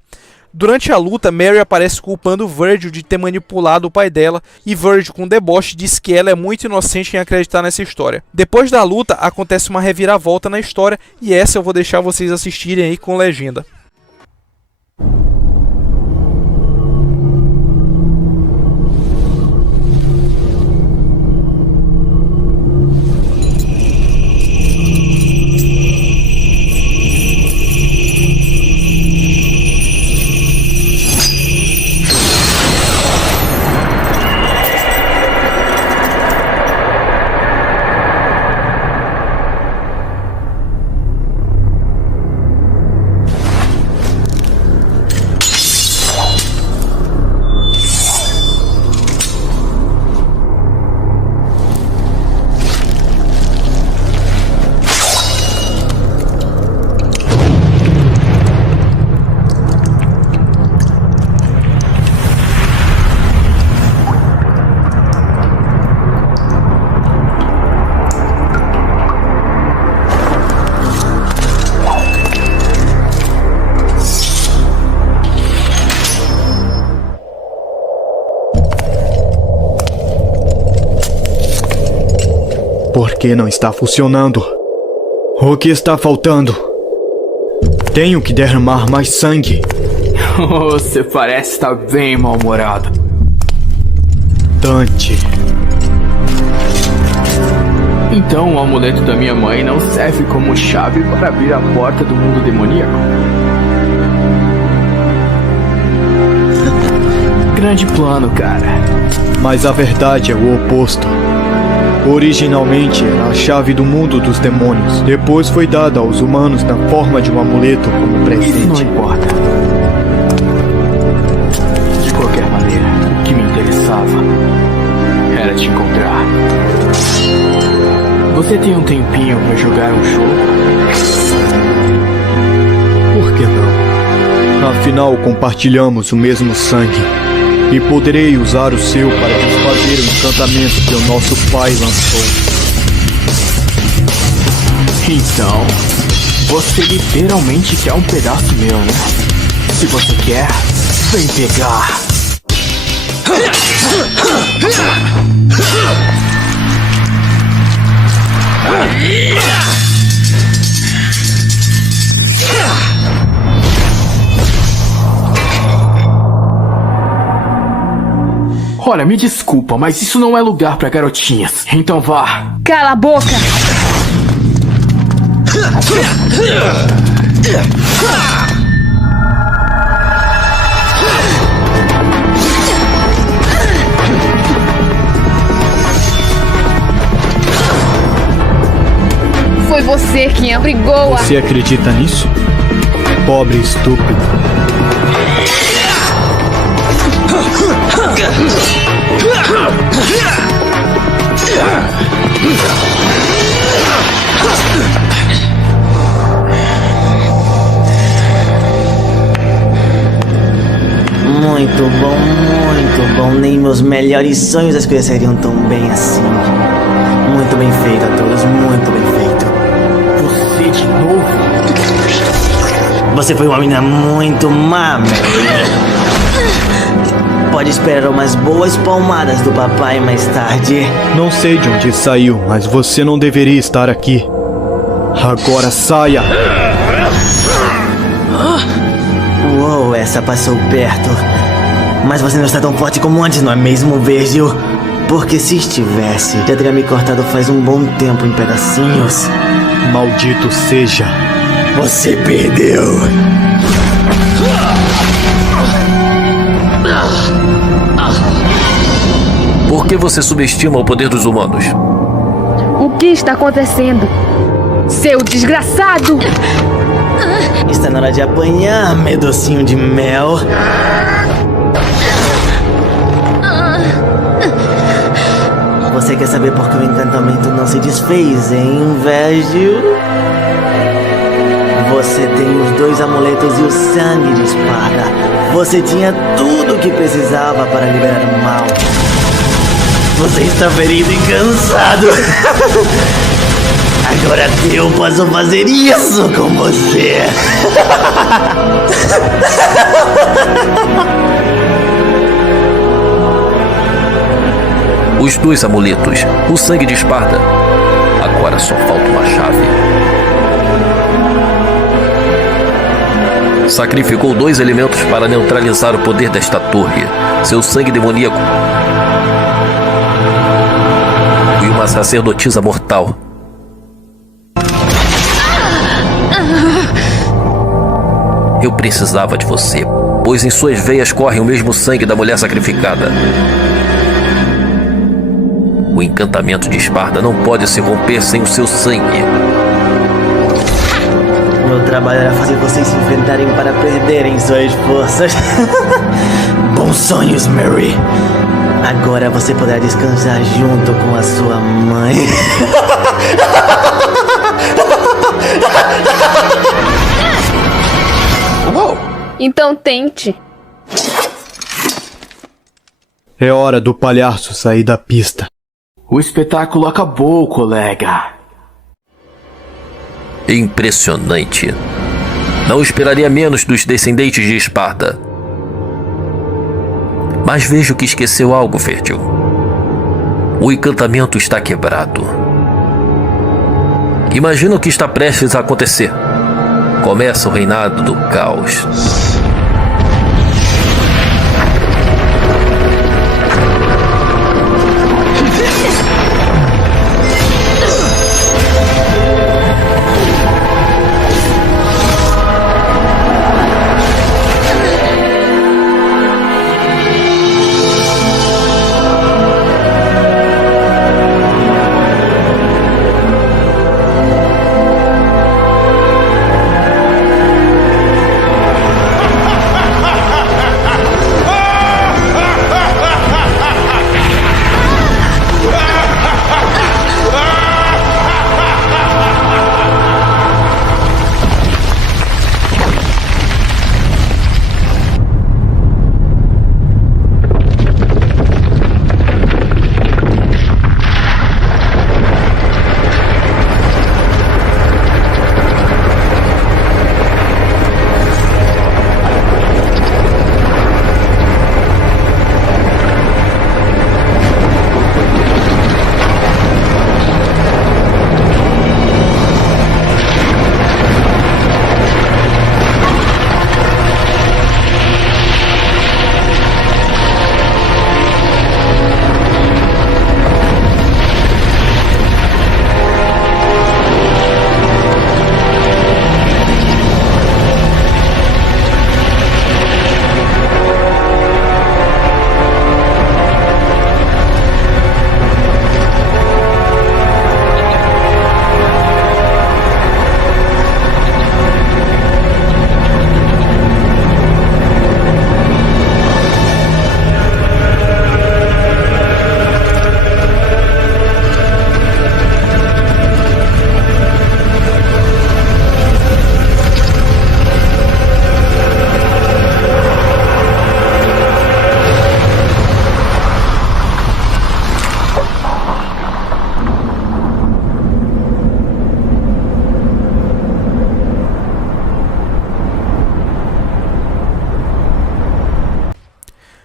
Durante a luta, Mary aparece culpando Virgil de ter manipulado o pai dela, e Virgil, com deboche, diz que ela é muito inocente em acreditar nessa história. Depois da luta, acontece uma reviravolta na história, e essa eu vou deixar vocês assistirem aí com legenda. Por que não está funcionando? O que está faltando? Tenho que derramar mais sangue. Você parece estar bem mal-humorado. Dante. Então o amuleto da minha mãe não serve como chave para abrir a porta do mundo demoníaco? Grande plano, cara. Mas a verdade é o oposto. Originalmente era a chave do mundo dos demônios. Depois foi dada aos humanos na forma de um amuleto como presente. Isso não importa. De qualquer maneira, o que me interessava era te encontrar. Você tem um tempinho para jogar um jogo? Por que não? Afinal, compartilhamos o mesmo sangue. E poderei usar o seu para desfazer o encantamento que o nosso pai lançou. Então, você literalmente quer um pedaço meu, né? Se você quer, vem pegar. Olha, me desculpa, mas isso não é lugar pra garotinhas. Então vá. Cala a boca! Foi você quem obrigou a... Você acredita nisso? Pobre estúpido. Muito bom, muito bom. Nem meus melhores sonhos as coisas sairiam tão bem assim. Muito bem feito a todos, muito bem feito. Você de novo? Você foi uma menina muito má, Mary. Pode esperar umas boas palmadas do papai mais tarde. Não sei de onde saiu, mas você não deveria estar aqui. Agora saia! Uou, essa passou perto. Mas você não está tão forte como antes, não é mesmo, Virgil? Porque se estivesse, já teria me cortado faz um bom tempo em pedacinhos. Maldito seja! Você perdeu! Por que você subestima o poder dos humanos? O que está acontecendo? Seu desgraçado! Está na hora de apanhar, meu docinho de mel. Você quer saber por que o encantamento não se desfez, hein, Virgil? Você tem os 2 amuletos e o sangue de espada. Você tinha tudo o que precisava para liberar o mal. Você está ferido e cansado. Agora eu posso fazer isso com você. Os 2 amuletos, o sangue de espada. Agora só falta uma chave. Sacrificou 2 elementos para neutralizar o poder desta torre. Seu sangue demoníaco e uma sacerdotisa mortal. Eu precisava de você, pois em suas veias corre o mesmo sangue da mulher sacrificada. O encantamento de Esparta não pode se romper sem o seu sangue. Meu trabalho era fazer vocês se enfrentarem para perderem suas forças. Bons sonhos, Mary. Agora você poderá descansar junto com a sua mãe. Então tente. É hora do palhaço sair da pista. O espetáculo acabou, colega. Impressionante. Não esperaria menos dos descendentes de Esparta. Mas vejo que esqueceu algo, Virgil. O encantamento está quebrado. Imagina o que está prestes a acontecer. Começa o reinado do caos.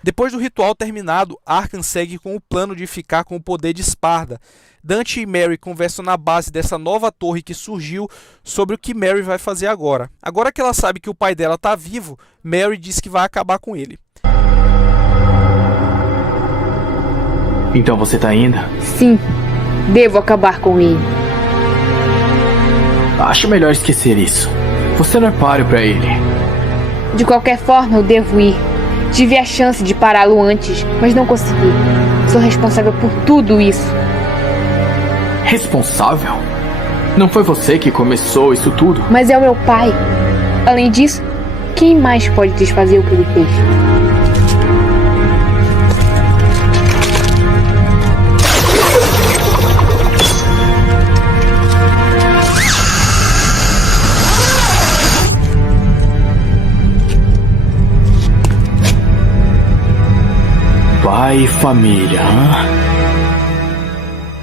Depois do ritual terminado, Arkham segue com o plano de ficar com o poder de Sparda. Dante e Mary conversam na base dessa nova torre que surgiu sobre o que Mary vai fazer agora. Agora que ela sabe que o pai dela está vivo, Mary diz que vai acabar com ele. Então você tá indo? Sim, devo acabar com ele. Acho melhor esquecer isso. Você não é páreo pra ele. De qualquer forma, eu devo ir. Tive a chance de pará-lo antes, mas não consegui. Sou responsável por tudo isso. Responsável? Não foi você que começou isso tudo? Mas é o meu pai. Além disso, quem mais pode desfazer o que ele fez? Pai e família, hã?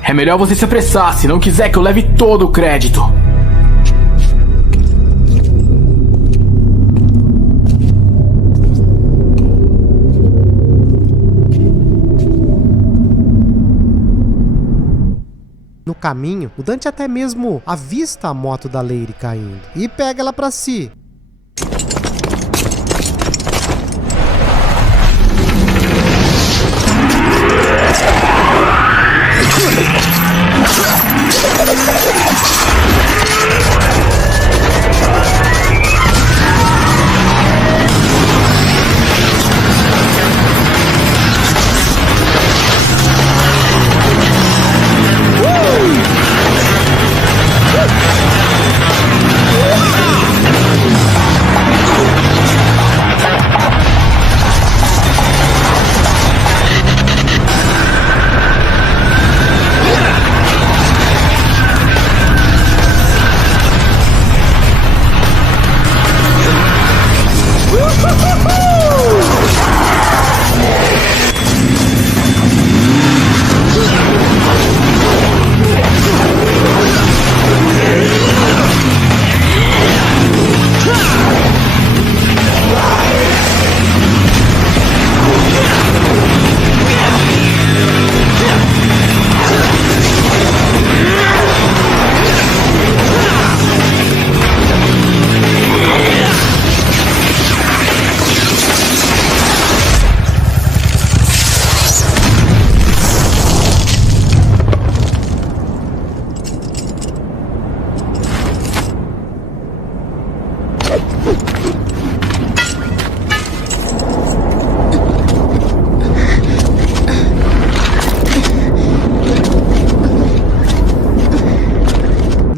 É melhor você se apressar, se não quiser que eu leve todo o crédito. No caminho, o Dante até mesmo avista a moto da Lady caindo e pega ela pra si.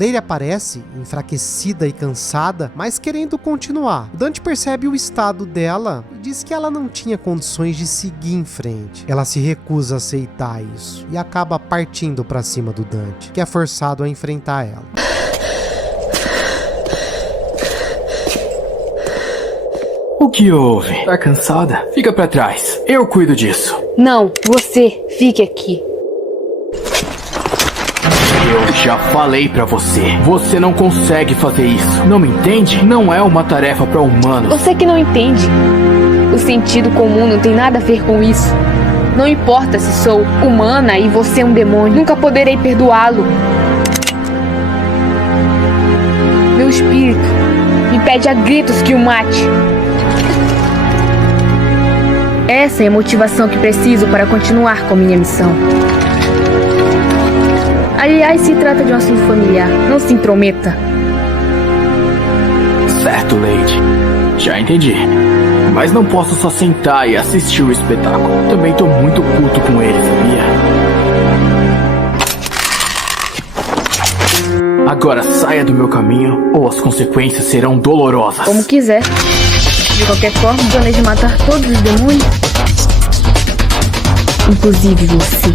Leire aparece, enfraquecida e cansada, mas querendo continuar. O Dante percebe o estado dela e diz que ela não tinha condições de seguir em frente. Ela se recusa a aceitar isso e acaba partindo para cima do Dante, que é forçado a enfrentar ela. O que houve? Tá cansada? Fica pra trás. Eu cuido disso. Não, você, fique aqui. Eu já falei pra você. Você não consegue fazer isso. Não me entende? Não é uma tarefa pra humanos. Você que não entende. O sentido comum não tem nada a ver com isso. Não importa se sou humana e você é um demônio. Nunca poderei perdoá-lo. Meu espírito me pede a gritos que o mate. Essa é a motivação que preciso para continuar com minha missão. Aliás, se trata de um assunto familiar. Não se intrometa. Certo, Lady. Já entendi. Mas não posso só sentar e assistir o espetáculo. Também tô muito puto com ele, sabia? Agora saia do meu caminho ou as consequências serão dolorosas. Como quiser. De qualquer forma, planejo matar todos os demônios. Inclusive você.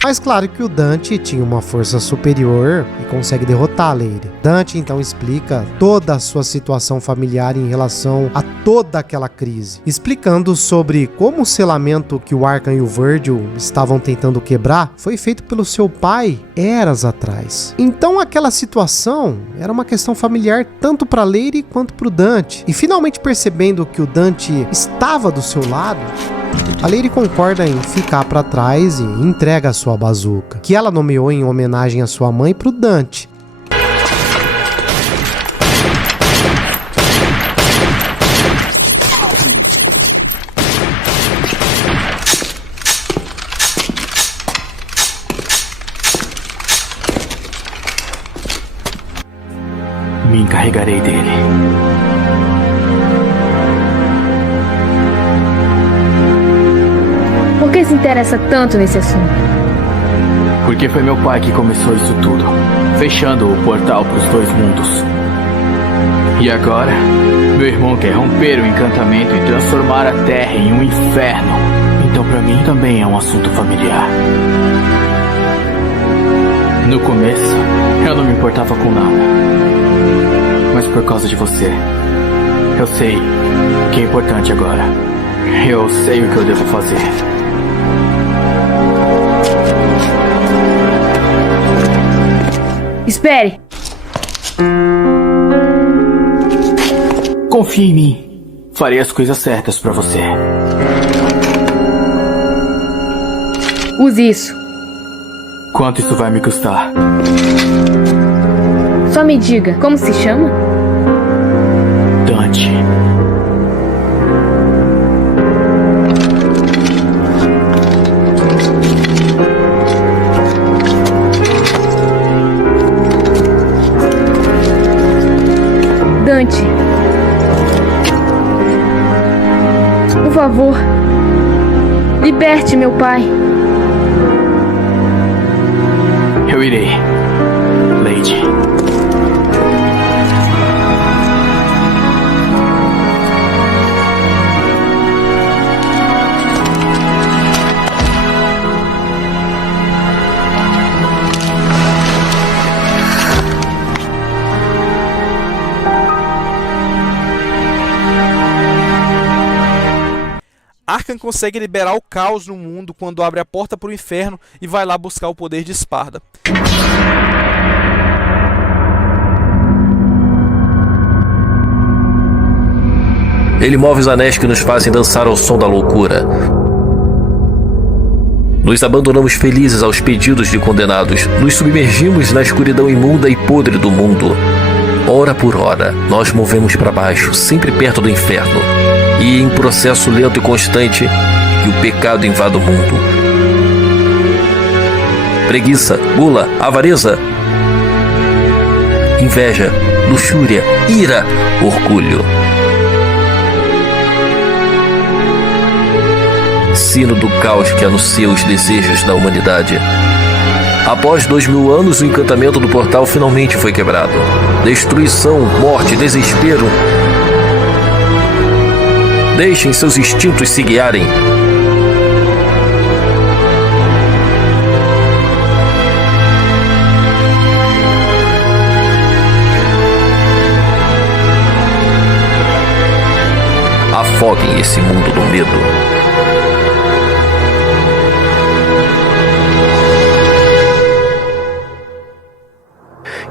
Mas claro que o Dante tinha uma força superior e consegue derrotar a Leire. Dante então explica toda a sua situação familiar em relação a toda aquela crise, explicando sobre como o selamento que o Arkham e o Virgil estavam tentando quebrar foi feito pelo seu pai eras atrás. Então aquela situação era uma questão familiar tanto para Leire quanto para o Dante. E finalmente percebendo que o Dante estava do seu lado, a Leire concorda em ficar para trás e entrega a sua bazuca, que ela nomeou em homenagem à sua mãe, pro Dante. Me encarregarei dele. Por que se interessa tanto nesse assunto? Porque foi meu pai que começou isso tudo, fechando o portal pros dois mundos. E agora, meu irmão quer romper o encantamento e transformar a Terra em um inferno. Então pra mim também é um assunto familiar. No começo, eu não me importava com nada. Mas por causa de você, eu sei que é importante agora. Eu sei o que eu devo fazer. Espere! Confie em mim. Farei as coisas certas pra você. Use isso. Quanto isso vai me custar? Só me diga, como se chama? Dante. Dante. Por favor, liberte meu pai. Eu irei, Lady. Arkham consegue liberar o caos no mundo quando abre a porta para o inferno e vai lá buscar o poder de Esparda. Ele move os anéis que nos fazem dançar ao som da loucura. Nos abandonamos felizes aos pedidos de condenados. Nos submergimos na escuridão imunda e podre do mundo. Hora por hora, nós movemos para baixo, sempre perto do inferno. E em processo lento e constante, que o pecado invada o mundo. Preguiça, gula, avareza, inveja, luxúria, ira, orgulho. sino do caos que anuncia os desejos da humanidade. Após 2000 anos, o encantamento do portal finalmente foi quebrado. Destruição, morte, desespero. Deixem seus instintos se guiarem. Afoguem esse mundo do medo.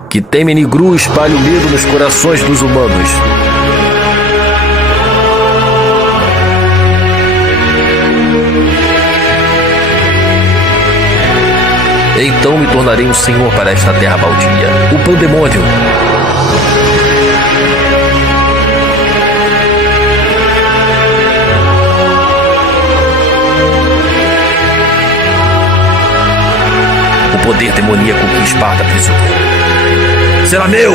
Que Temen-ni-Gru espalhe o medo nos corações dos humanos. Então me tornarei um senhor para esta terra baldia. O pandemônio. O poder demoníaco que Esparta aprisionou será meu!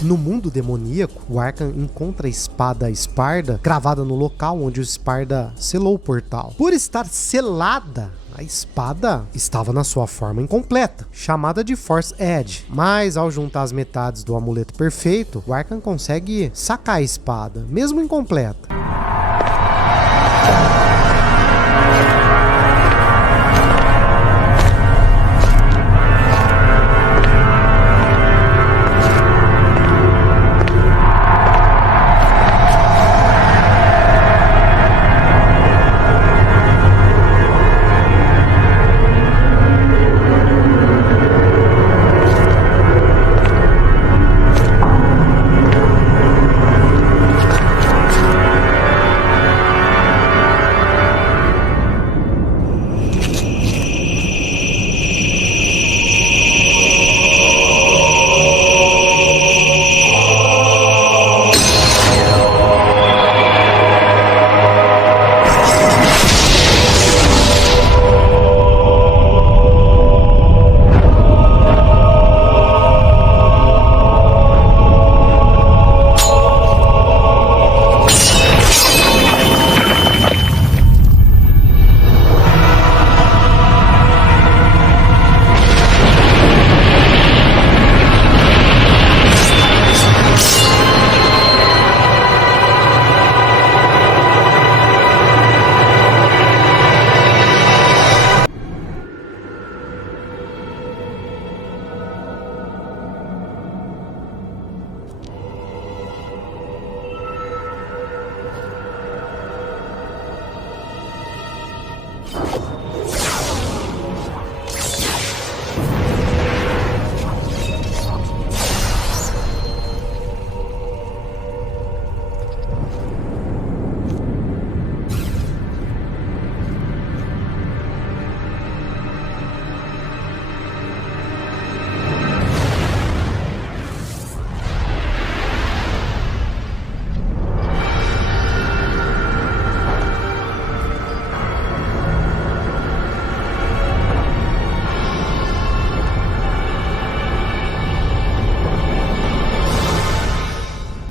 No mundo demoníaco, o Arkham encontra a espada Sparda gravada no local onde o Sparda selou o portal. Por estar selada, a espada estava na sua forma incompleta, chamada de Force Edge. Mas ao juntar as metades do amuleto perfeito, o Arkham consegue sacar a espada, mesmo incompleta.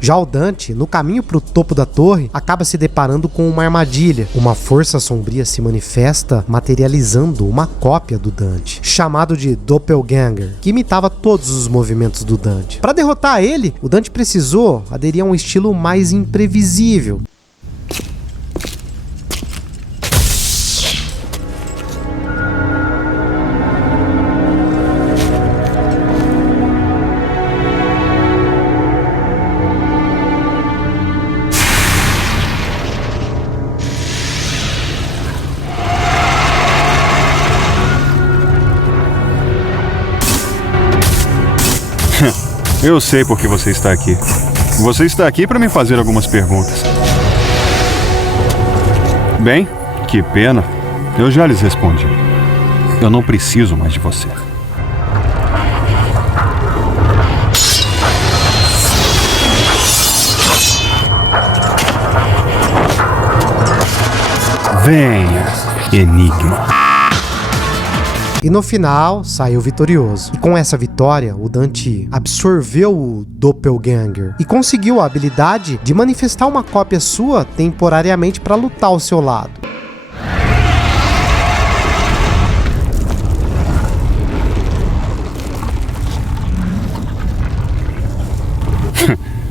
Já o Dante, no caminho para o topo da torre, acaba se deparando com uma armadilha. Uma força sombria se manifesta, materializando uma cópia do Dante, chamado de Doppelganger, que imitava todos os movimentos do Dante. Para derrotar ele, o Dante precisou aderir a um estilo mais imprevisível. Eu sei por que você está aqui. Você está aqui para me fazer algumas perguntas. Bem, que pena. Eu já lhes respondi. Eu não preciso mais de você. Venha, Enigma. E no final, saiu vitorioso. E com essa vitória, o Dante absorveu o Doppelganger e conseguiu a habilidade de manifestar uma cópia sua temporariamente para lutar ao seu lado.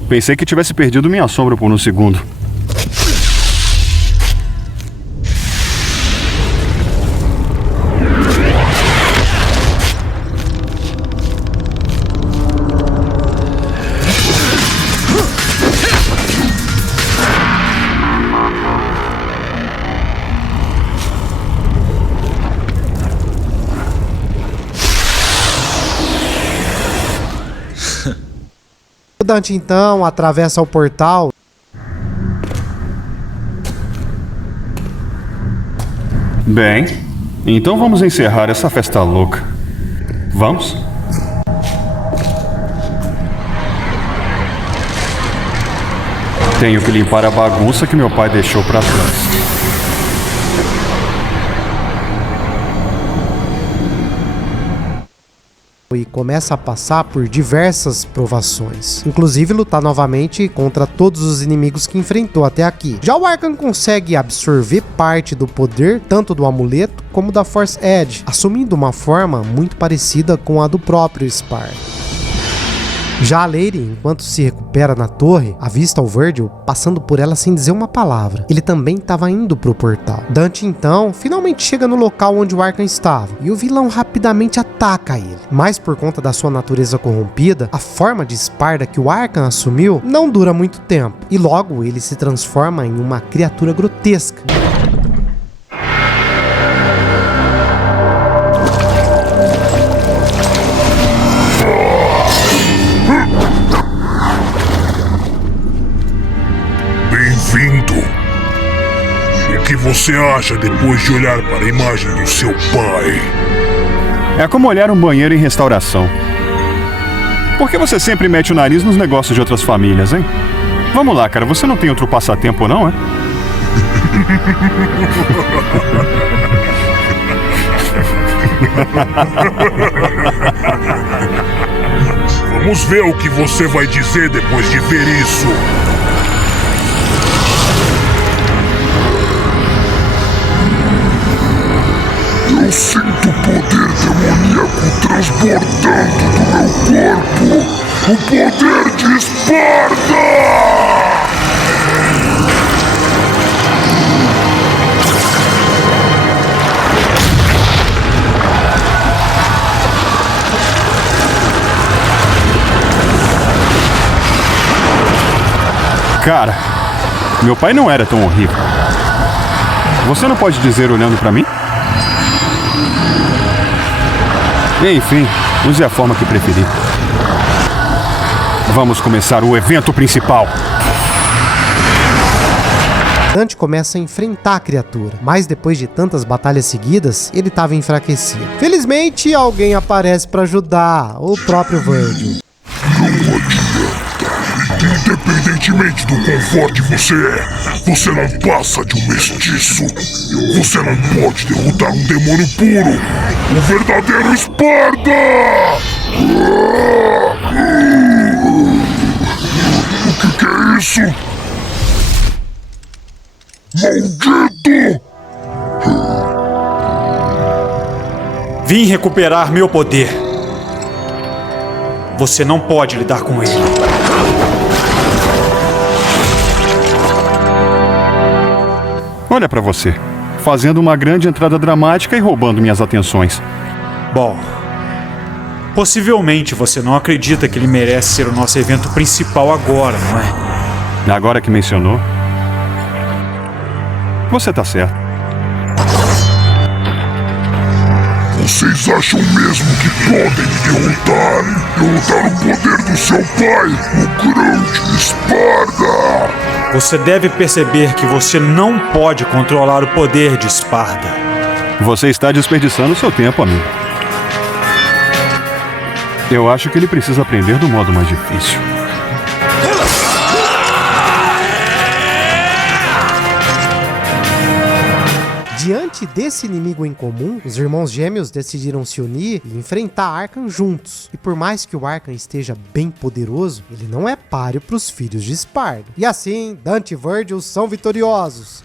Pensei que tivesse perdido minha sombra por um segundo. O Dante então atravessa o portal. Bem, então vamos encerrar essa festa louca. Vamos? Tenho que limpar a bagunça que meu pai deixou pra trás. E começa a passar por diversas provações, inclusive lutar novamente contra todos os inimigos que enfrentou até aqui. Já o Arkham consegue absorver parte do poder, tanto do amuleto como da Force Edge, assumindo uma forma muito parecida com a do próprio Sparda. Já a Lady, enquanto se recupera na torre, avista o Virgil passando por ela sem dizer uma palavra. Ele também estava indo pro portal. Dante então finalmente chega no local onde o Arkham estava e o vilão rapidamente ataca ele. Mas por conta da sua natureza corrompida, a forma de Sparda que o Arkham assumiu não dura muito tempo e logo ele se transforma em uma criatura grotesca. Bem-vindo! O que você acha depois de olhar para a imagem do seu pai? É como olhar um banheiro em restauração. Por que você sempre mete o nariz nos negócios de outras famílias, hein? Vamos lá, cara, você não tem outro passatempo, não, é? Vamos ver o que você vai dizer depois de ver isso. Eu sinto o poder demoníaco transbordando do meu corpo. O poder de Sparda! Cara, meu pai não era tão horrível. Você não pode dizer olhando pra mim? Enfim, use a forma que preferir. Vamos começar o evento principal. Dante começa a enfrentar a criatura, mas depois de tantas batalhas seguidas, ele estava enfraquecido. Felizmente, alguém aparece para ajudar, o próprio Virgil. Não adianta. Independentemente do quão forte você é, você não passa de um mestiço. Você não pode derrotar um demônio puro, o verdadeiro Sparda! O que é isso? Maldito! Vim recuperar meu poder. Você não pode lidar com ele. Olha pra você, fazendo uma grande entrada dramática e roubando minhas atenções. Bom, possivelmente você não acredita que ele merece ser o nosso evento principal agora, não é? Agora que mencionou, você tá certo. Vocês acham mesmo que podem derrotar o poder do seu pai, o grande Sparda? Você deve perceber que você não pode controlar o poder de Sparda. Você está desperdiçando seu tempo, amigo. Eu acho que ele precisa aprender do modo mais difícil. Diante desse inimigo em comum, os irmãos gêmeos decidiram se unir e enfrentar Arkham juntos. E por mais que o Arkham esteja bem poderoso, ele não é páreo para os filhos de Esparda. E assim, Dante e Virgil são vitoriosos.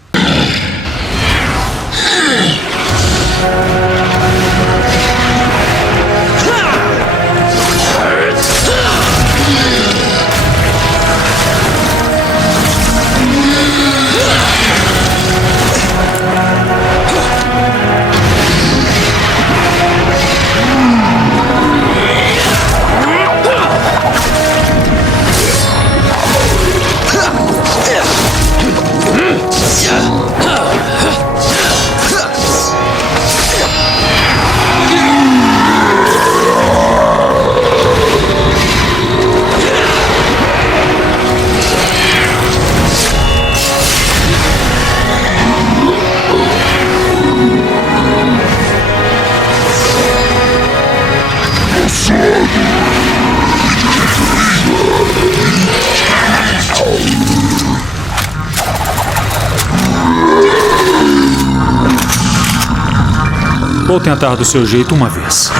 Vou tentar do seu jeito uma vez.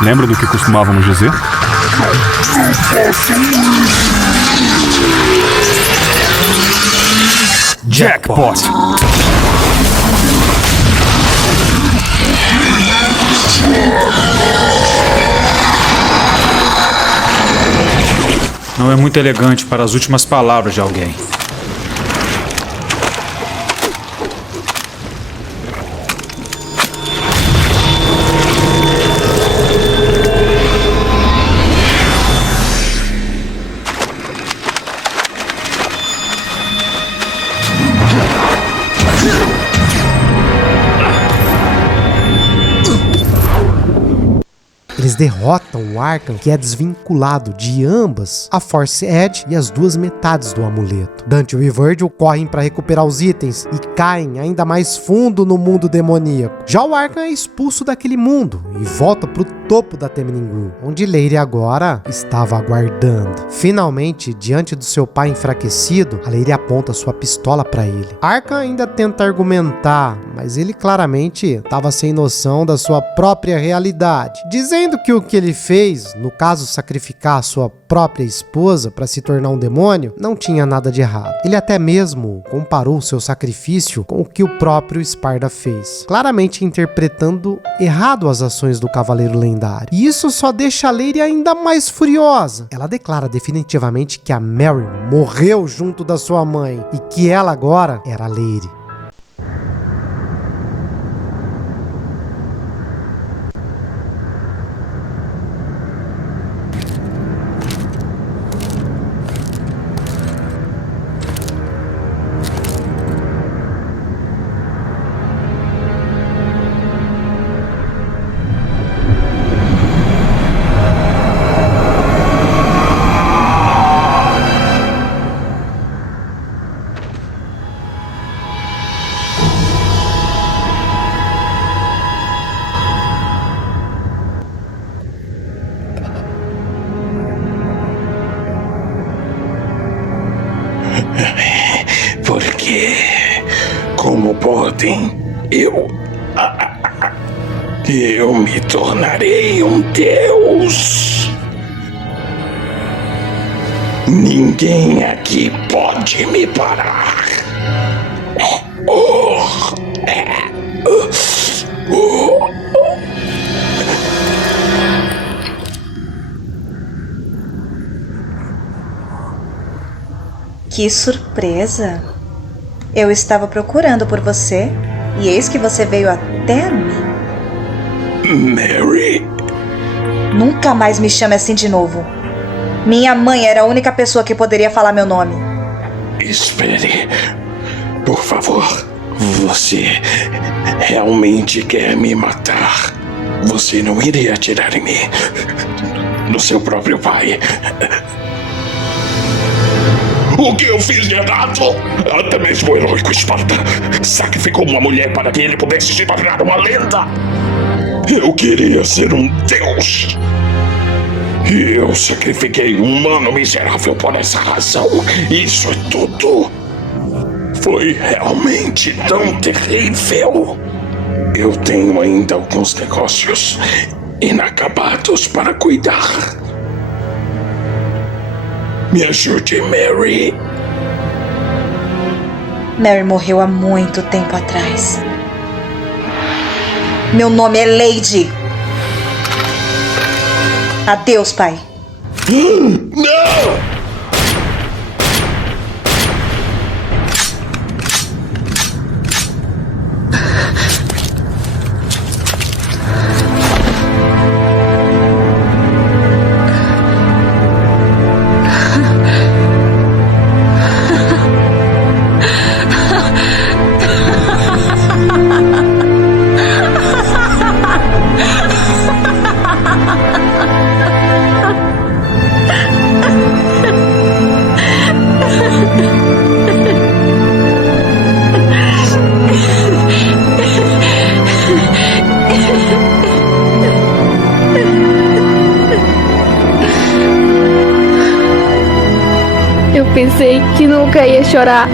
Lembra do que costumávamos dizer? Jackpot! Não é muito elegante para as últimas palavras de alguém. Eles derrotam o Arkham, que é desvinculado de ambas a Force Edge e as duas metades do amuleto. Dante e Virgil correm para recuperar os itens e caem ainda mais fundo no mundo demoníaco. Já o Arkham é expulso daquele mundo e volta para o topo da Temmingrul, onde Lady agora estava aguardando. Finalmente, diante do seu pai enfraquecido, a Lady aponta sua pistola para ele. Arkham ainda tenta argumentar, mas ele claramente estava sem noção da sua própria realidade, dizendo que o que ele fez, no caso sacrificar a sua própria esposa para se tornar um demônio, não tinha nada de errado. Ele até mesmo comparou seu sacrifício com o que o próprio Esparda fez, claramente interpretando errado as ações do Cavaleiro Lendário. E isso só deixa a Lady ainda mais furiosa. Ela declara definitivamente que a Mary morreu junto da sua mãe e que ela agora era a Lady. Por quê? Como podem? Eu me tornarei um deus. Ninguém aqui pode me parar. Que surpresa! Eu estava procurando por você e eis que você veio até mim. Mary? Nunca mais me chame assim de novo. Minha mãe era a única pessoa que poderia falar meu nome. Espere. Por favor. Você realmente quer me matar? Você não iria atirar em mim? No seu próprio pai? O que eu fiz de errado? Até mesmo o heróico Esparta sacrificou uma mulher para que ele pudesse se tornar uma lenda. Eu queria ser um deus. E eu sacrifiquei um humano miserável por essa razão. Isso é tudo. Foi realmente tão terrível. Eu tenho ainda alguns negócios inacabados para cuidar. Me ajude, Mary. Mary morreu há muito tempo atrás. Meu nome é Lady. Adeus, pai. Não! Eu pensei que nunca ia chorar.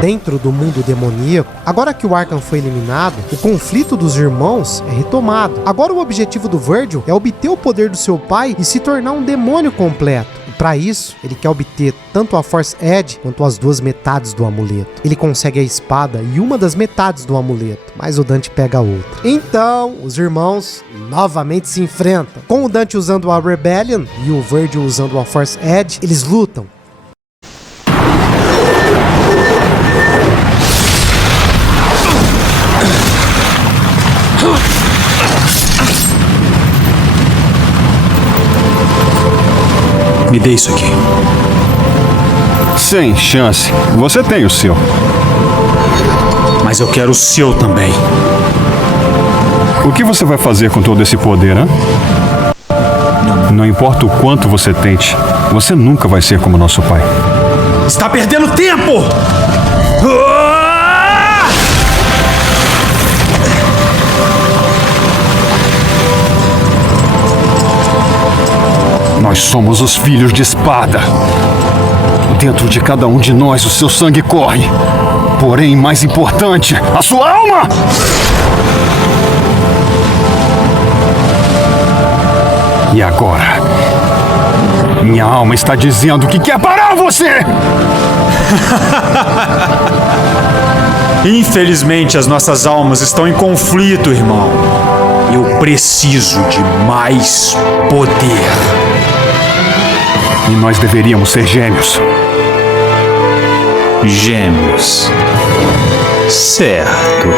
Dentro do mundo demoníaco, agora que o Arkham foi eliminado, o conflito dos irmãos é retomado. Agora o objetivo do Virgil é obter o poder do seu pai e se tornar um demônio completo. Para isso, ele quer obter tanto a Force Edge quanto as duas metades do amuleto. Ele consegue a espada e uma das metades do amuleto, mas o Dante pega a outra. Então, os irmãos novamente se enfrentam. Com o Dante usando a Rebellion e o Virgil usando a Force Edge, eles lutam. Me dê isso aqui. Sem chance. Você tem o seu. Mas eu quero o seu também. O que você vai fazer com todo esse poder, hein? Não importa o quanto você tente, você nunca vai ser como nosso pai. Está perdendo tempo! Nós somos os filhos de espada. Dentro de cada um de nós o seu sangue corre. Porém, mais importante, a sua alma! E agora? Minha alma está dizendo que quer parar você! Infelizmente, as nossas almas estão em conflito, irmão. Eu preciso de mais poder. E nós deveríamos ser gêmeos. Gêmeos. Certo.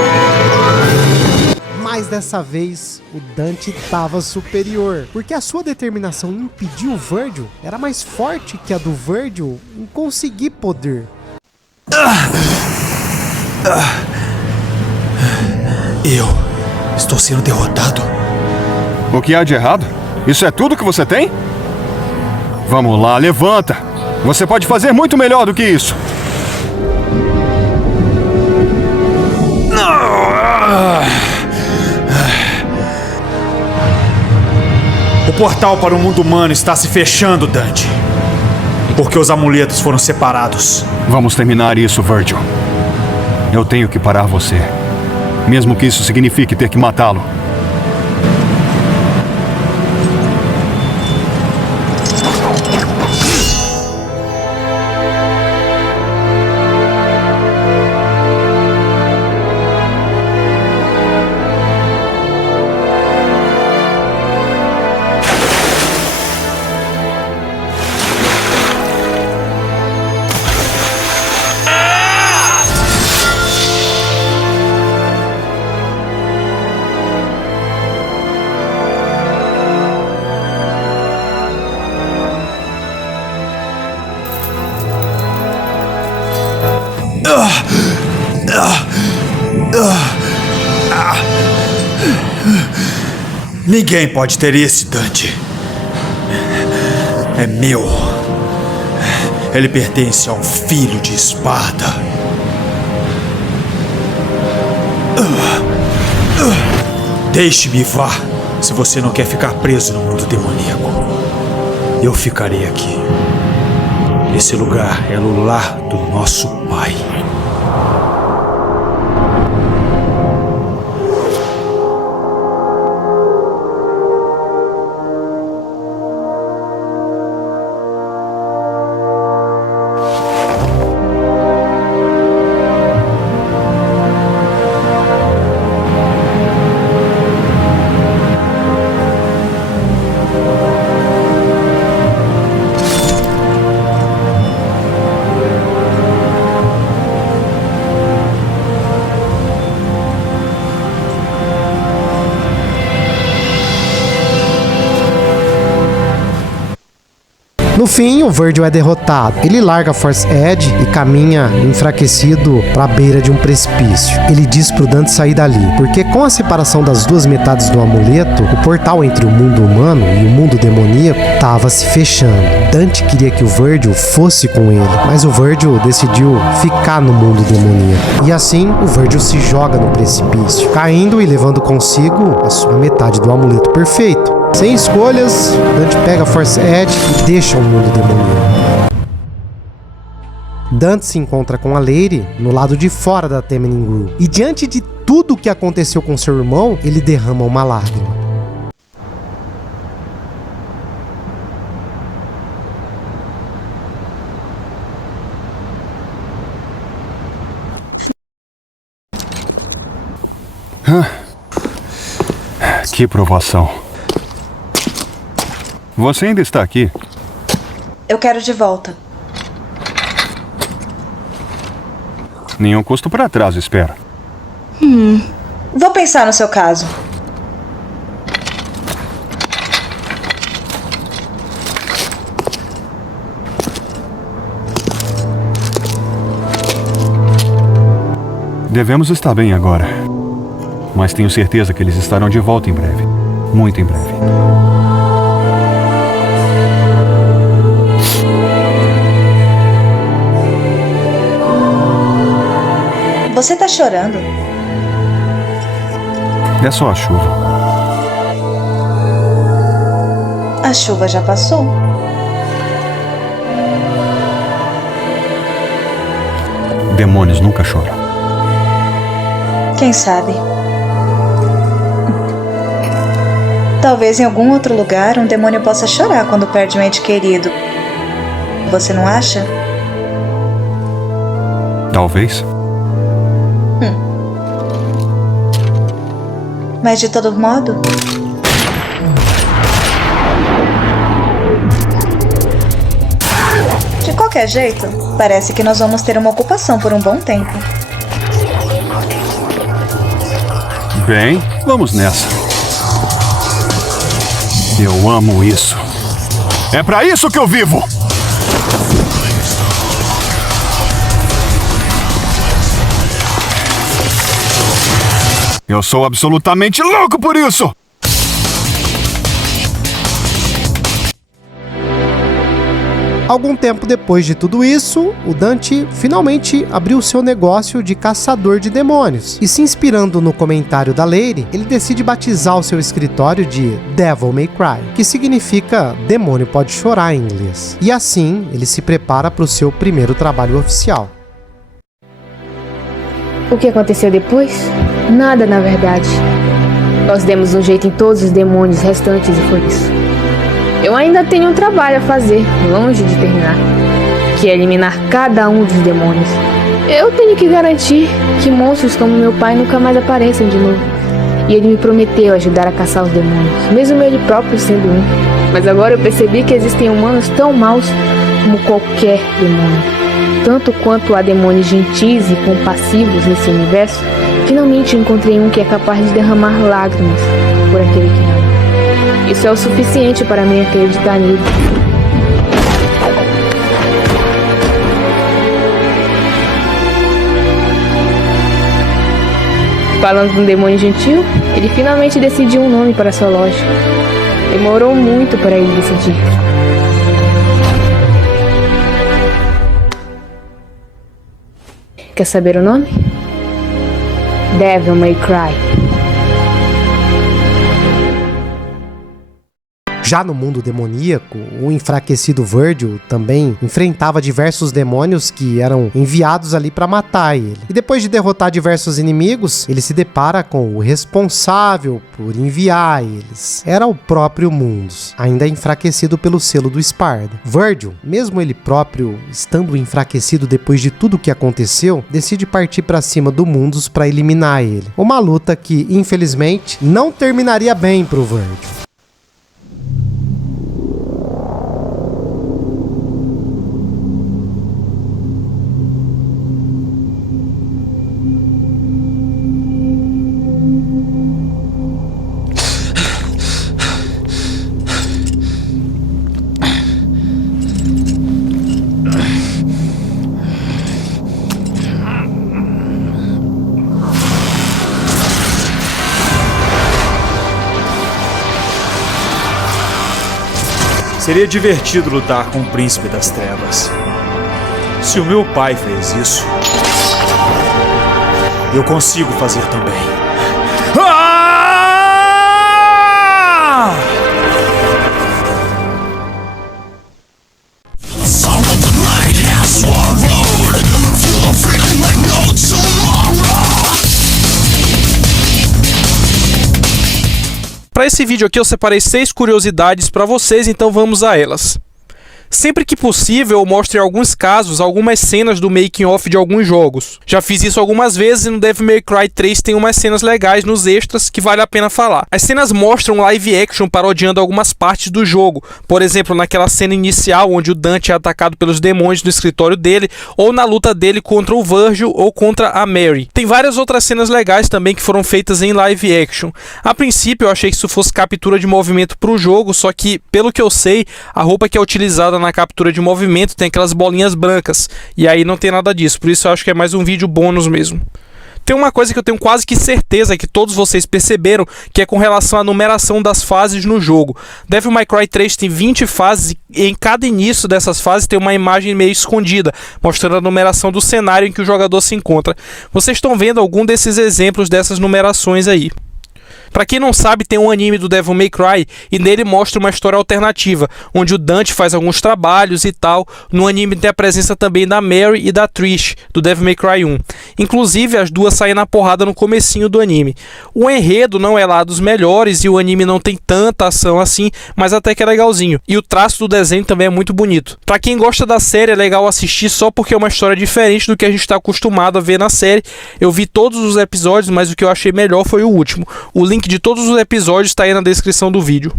Mas dessa vez, o Dante estava superior, porque a sua determinação em impedir o Virgil era mais forte que a do Virgil em conseguir poder. Eu estou sendo derrotado. O que há de errado? Isso é tudo que você tem? Vamos lá, levanta. Você pode fazer muito melhor do que isso. O portal para o mundo humano está se fechando, Dante. Porque os amuletos foram separados. Vamos terminar isso, Virgil. Eu tenho que parar você. Mesmo que isso signifique ter que matá-lo. Ninguém pode ter esse, Dante. É meu. Ele pertence a um filho de espada. Deixe-me vá. Se você não quer ficar preso no mundo demoníaco, eu ficarei aqui. Esse lugar é o lar do nosso pai. No fim, o Virgil é derrotado. Ele larga a Force Edge e caminha enfraquecido para a beira de um precipício. Ele diz pro Dante sair dali, porque com a separação das duas metades do amuleto, o portal entre o mundo humano e o mundo demoníaco estava se fechando. Dante queria que o Virgil fosse com ele, mas o Virgil decidiu ficar no mundo demoníaco. E assim, o Virgil se joga no precipício, caindo e levando consigo a sua metade do amuleto perfeito. Sem escolhas, Dante pega a Force Edge e deixa o mundo demoníaco. Dante se encontra com a Lady no lado de fora da Temenin Grove. E diante de tudo o que aconteceu com seu irmão, ele derrama uma lágrima. Que provação. Você ainda está aqui? Eu quero de volta. Nenhum custo para trás, espera. Vou pensar no seu caso. Devemos estar bem agora. Mas tenho certeza que eles estarão de volta em breve. Muito em breve. Você tá chorando? É só a chuva. A chuva já passou. Demônios nunca choram. Quem sabe? Talvez em algum outro lugar um demônio possa chorar quando perde um ente querido. Você não acha? Talvez. Mas de todo modo... De qualquer jeito, parece que nós vamos ter uma ocupação por um bom tempo. Bem, vamos nessa. Eu amo isso. É pra isso que eu vivo! Eu sou absolutamente louco por isso! Algum tempo depois de tudo isso, o Dante finalmente abriu seu negócio de caçador de demônios. E se inspirando no comentário da Lady, ele decide batizar o seu escritório de Devil May Cry, que significa demônio pode chorar em inglês. E assim, ele se prepara para o seu primeiro trabalho oficial. O que aconteceu depois? Nada, na verdade. Nós demos um jeito em todos os demônios restantes e foi isso. Eu ainda tenho um trabalho a fazer, longe de terminar, que é eliminar cada um dos demônios. Eu tenho que garantir que monstros como meu pai nunca mais apareçam de novo. E ele me prometeu ajudar a caçar os demônios, mesmo ele próprio sendo um. Mas agora eu percebi que existem humanos tão maus como qualquer demônio. Tanto quanto há demônios gentis e compassivos nesse universo, finalmente encontrei um que é capaz de derramar lágrimas por aquele que ama. Isso é o suficiente para mim acreditar nele. Falando de um demônio gentil, ele finalmente decidiu um nome para sua loja. Demorou muito para ele decidir. Quer saber o nome? Devil May Cry. Já no mundo demoníaco, o enfraquecido Virgil também enfrentava diversos demônios que eram enviados ali para matar ele. E depois de derrotar diversos inimigos, ele se depara com o responsável por enviar eles. Era o próprio Mundus, ainda enfraquecido pelo selo do Sparda. Virgil, mesmo ele próprio estando enfraquecido depois de tudo o que aconteceu, decide partir para cima do Mundus para eliminar ele. Uma luta que, infelizmente, não terminaria bem pro Virgil. Seria divertido lutar com o Príncipe das Trevas. Se o meu pai fez isso, eu consigo fazer também. Para esse vídeo aqui eu separei 6 curiosidades para vocês, então vamos a elas. Sempre que possível, eu mostro em alguns casos algumas cenas do making of de alguns jogos. Já fiz isso algumas vezes e no Devil May Cry 3 tem umas cenas legais nos extras que vale a pena falar. As cenas mostram live action parodiando algumas partes do jogo. Por exemplo, naquela cena inicial onde o Dante é atacado pelos demônios no escritório dele, ou na luta dele contra o Virgil ou contra a Mary. Tem várias outras cenas legais também que foram feitas em live action. A princípio eu achei que isso fosse captura de movimento para o jogo, só que, pelo que eu sei, a roupa que é utilizada na captura de movimento tem aquelas bolinhas brancas, e aí não tem nada disso, por isso eu acho que é mais um vídeo bônus mesmo. Tem uma coisa que eu tenho quase que certeza que todos vocês perceberam, que é com relação à numeração das fases no jogo. Devil May Cry 3 tem 20 fases e em cada início dessas fases tem uma imagem meio escondida, mostrando a numeração do cenário em que o jogador se encontra. Vocês estão vendo algum desses exemplos dessas numerações aí. Pra quem não sabe, tem um anime do Devil May Cry e nele mostra uma história alternativa, onde o Dante faz alguns trabalhos e tal. No anime tem a presença também da Mary e da Trish, do Devil May Cry 1. Inclusive, as duas saem na porrada no comecinho do anime. O enredo não é lá dos melhores e o anime não tem tanta ação assim, mas até que é legalzinho. E o traço do desenho também é muito bonito. Pra quem gosta da série, é legal assistir só porque é uma história diferente do que a gente está acostumado a ver na série. Eu vi todos os episódios, mas o que eu achei melhor foi o último. O link de todos os episódios está aí na descrição do vídeo.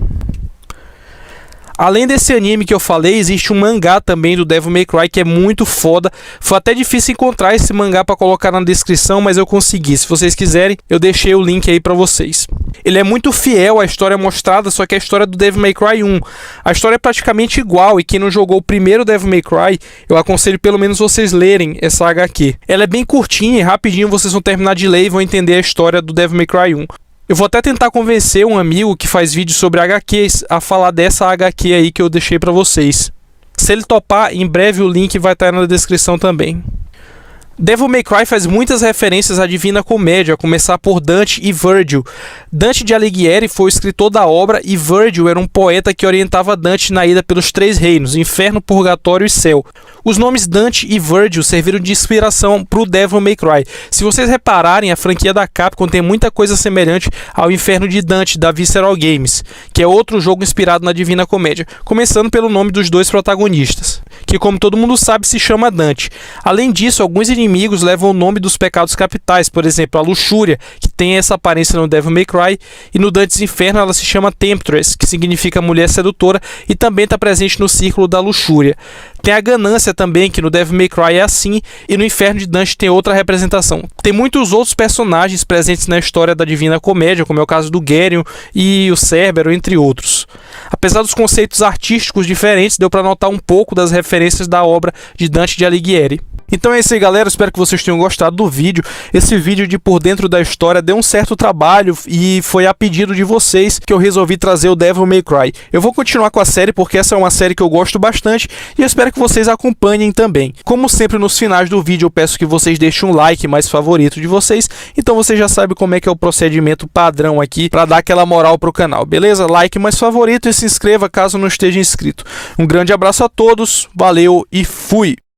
Além desse anime que eu falei, existe um mangá também do Devil May Cry que é muito foda. Foi até difícil encontrar esse mangá para colocar na descrição, mas eu consegui. Se vocês quiserem, eu deixei o link aí para vocês. Ele é muito fiel à história mostrada, só que é a história do Devil May Cry 1. A história é praticamente igual, e quem não jogou o primeiro Devil May Cry, eu aconselho pelo menos vocês lerem essa HQ. Ela é bem curtinha e rapidinho vocês vão terminar de ler e vão entender a história do Devil May Cry 1. Eu vou até tentar convencer um amigo que faz vídeo sobre HQs a falar dessa HQ aí que eu deixei pra vocês. Se ele topar, em breve o link vai estar na descrição também. Devil May Cry faz muitas referências à Divina Comédia, a começar por Dante e Virgil. Dante de Alighieri foi o escritor da obra e Virgil era um poeta que orientava Dante na ida pelos 3 reinos, Inferno, Purgatório e Céu. Os nomes Dante e Virgil serviram de inspiração para o Devil May Cry. Se vocês repararem, a franquia da Capcom tem muita coisa semelhante ao Inferno de Dante, da Visceral Games, que é outro jogo inspirado na Divina Comédia, começando pelo nome dos 2 protagonistas, que, como todo mundo sabe, se chama Dante. Além disso, alguns inimigos levam o nome dos pecados capitais, por exemplo, a luxúria, que tem essa aparência no Devil May Cry, e no Dante's Inferno ela se chama Temptress, que significa mulher sedutora, e também está presente no círculo da luxúria. Tem a ganância também, que no Devil May Cry é assim, e no Inferno de Dante tem outra representação. Tem muitos outros personagens presentes na história da Divina Comédia, como é o caso do Geryon e o Cerbero, entre outros. Apesar dos conceitos artísticos diferentes, deu para notar um pouco das referências da obra de Dante de Alighieri. Então é isso aí, galera, espero que vocês tenham gostado do vídeo. Esse vídeo de por dentro da história deu um certo trabalho e foi a pedido de vocês que eu resolvi trazer o Devil May Cry. Eu vou continuar com a série porque essa é uma série que eu gosto bastante e eu espero que vocês acompanhem também. Como sempre, nos finais do vídeo eu peço que vocês deixem um like mais favorito de vocês, então você já sabe como é que é o procedimento padrão aqui para dar aquela moral pro canal, beleza? Like mais favorito e se inscreva caso não esteja inscrito. Um grande abraço a todos, valeu e fui!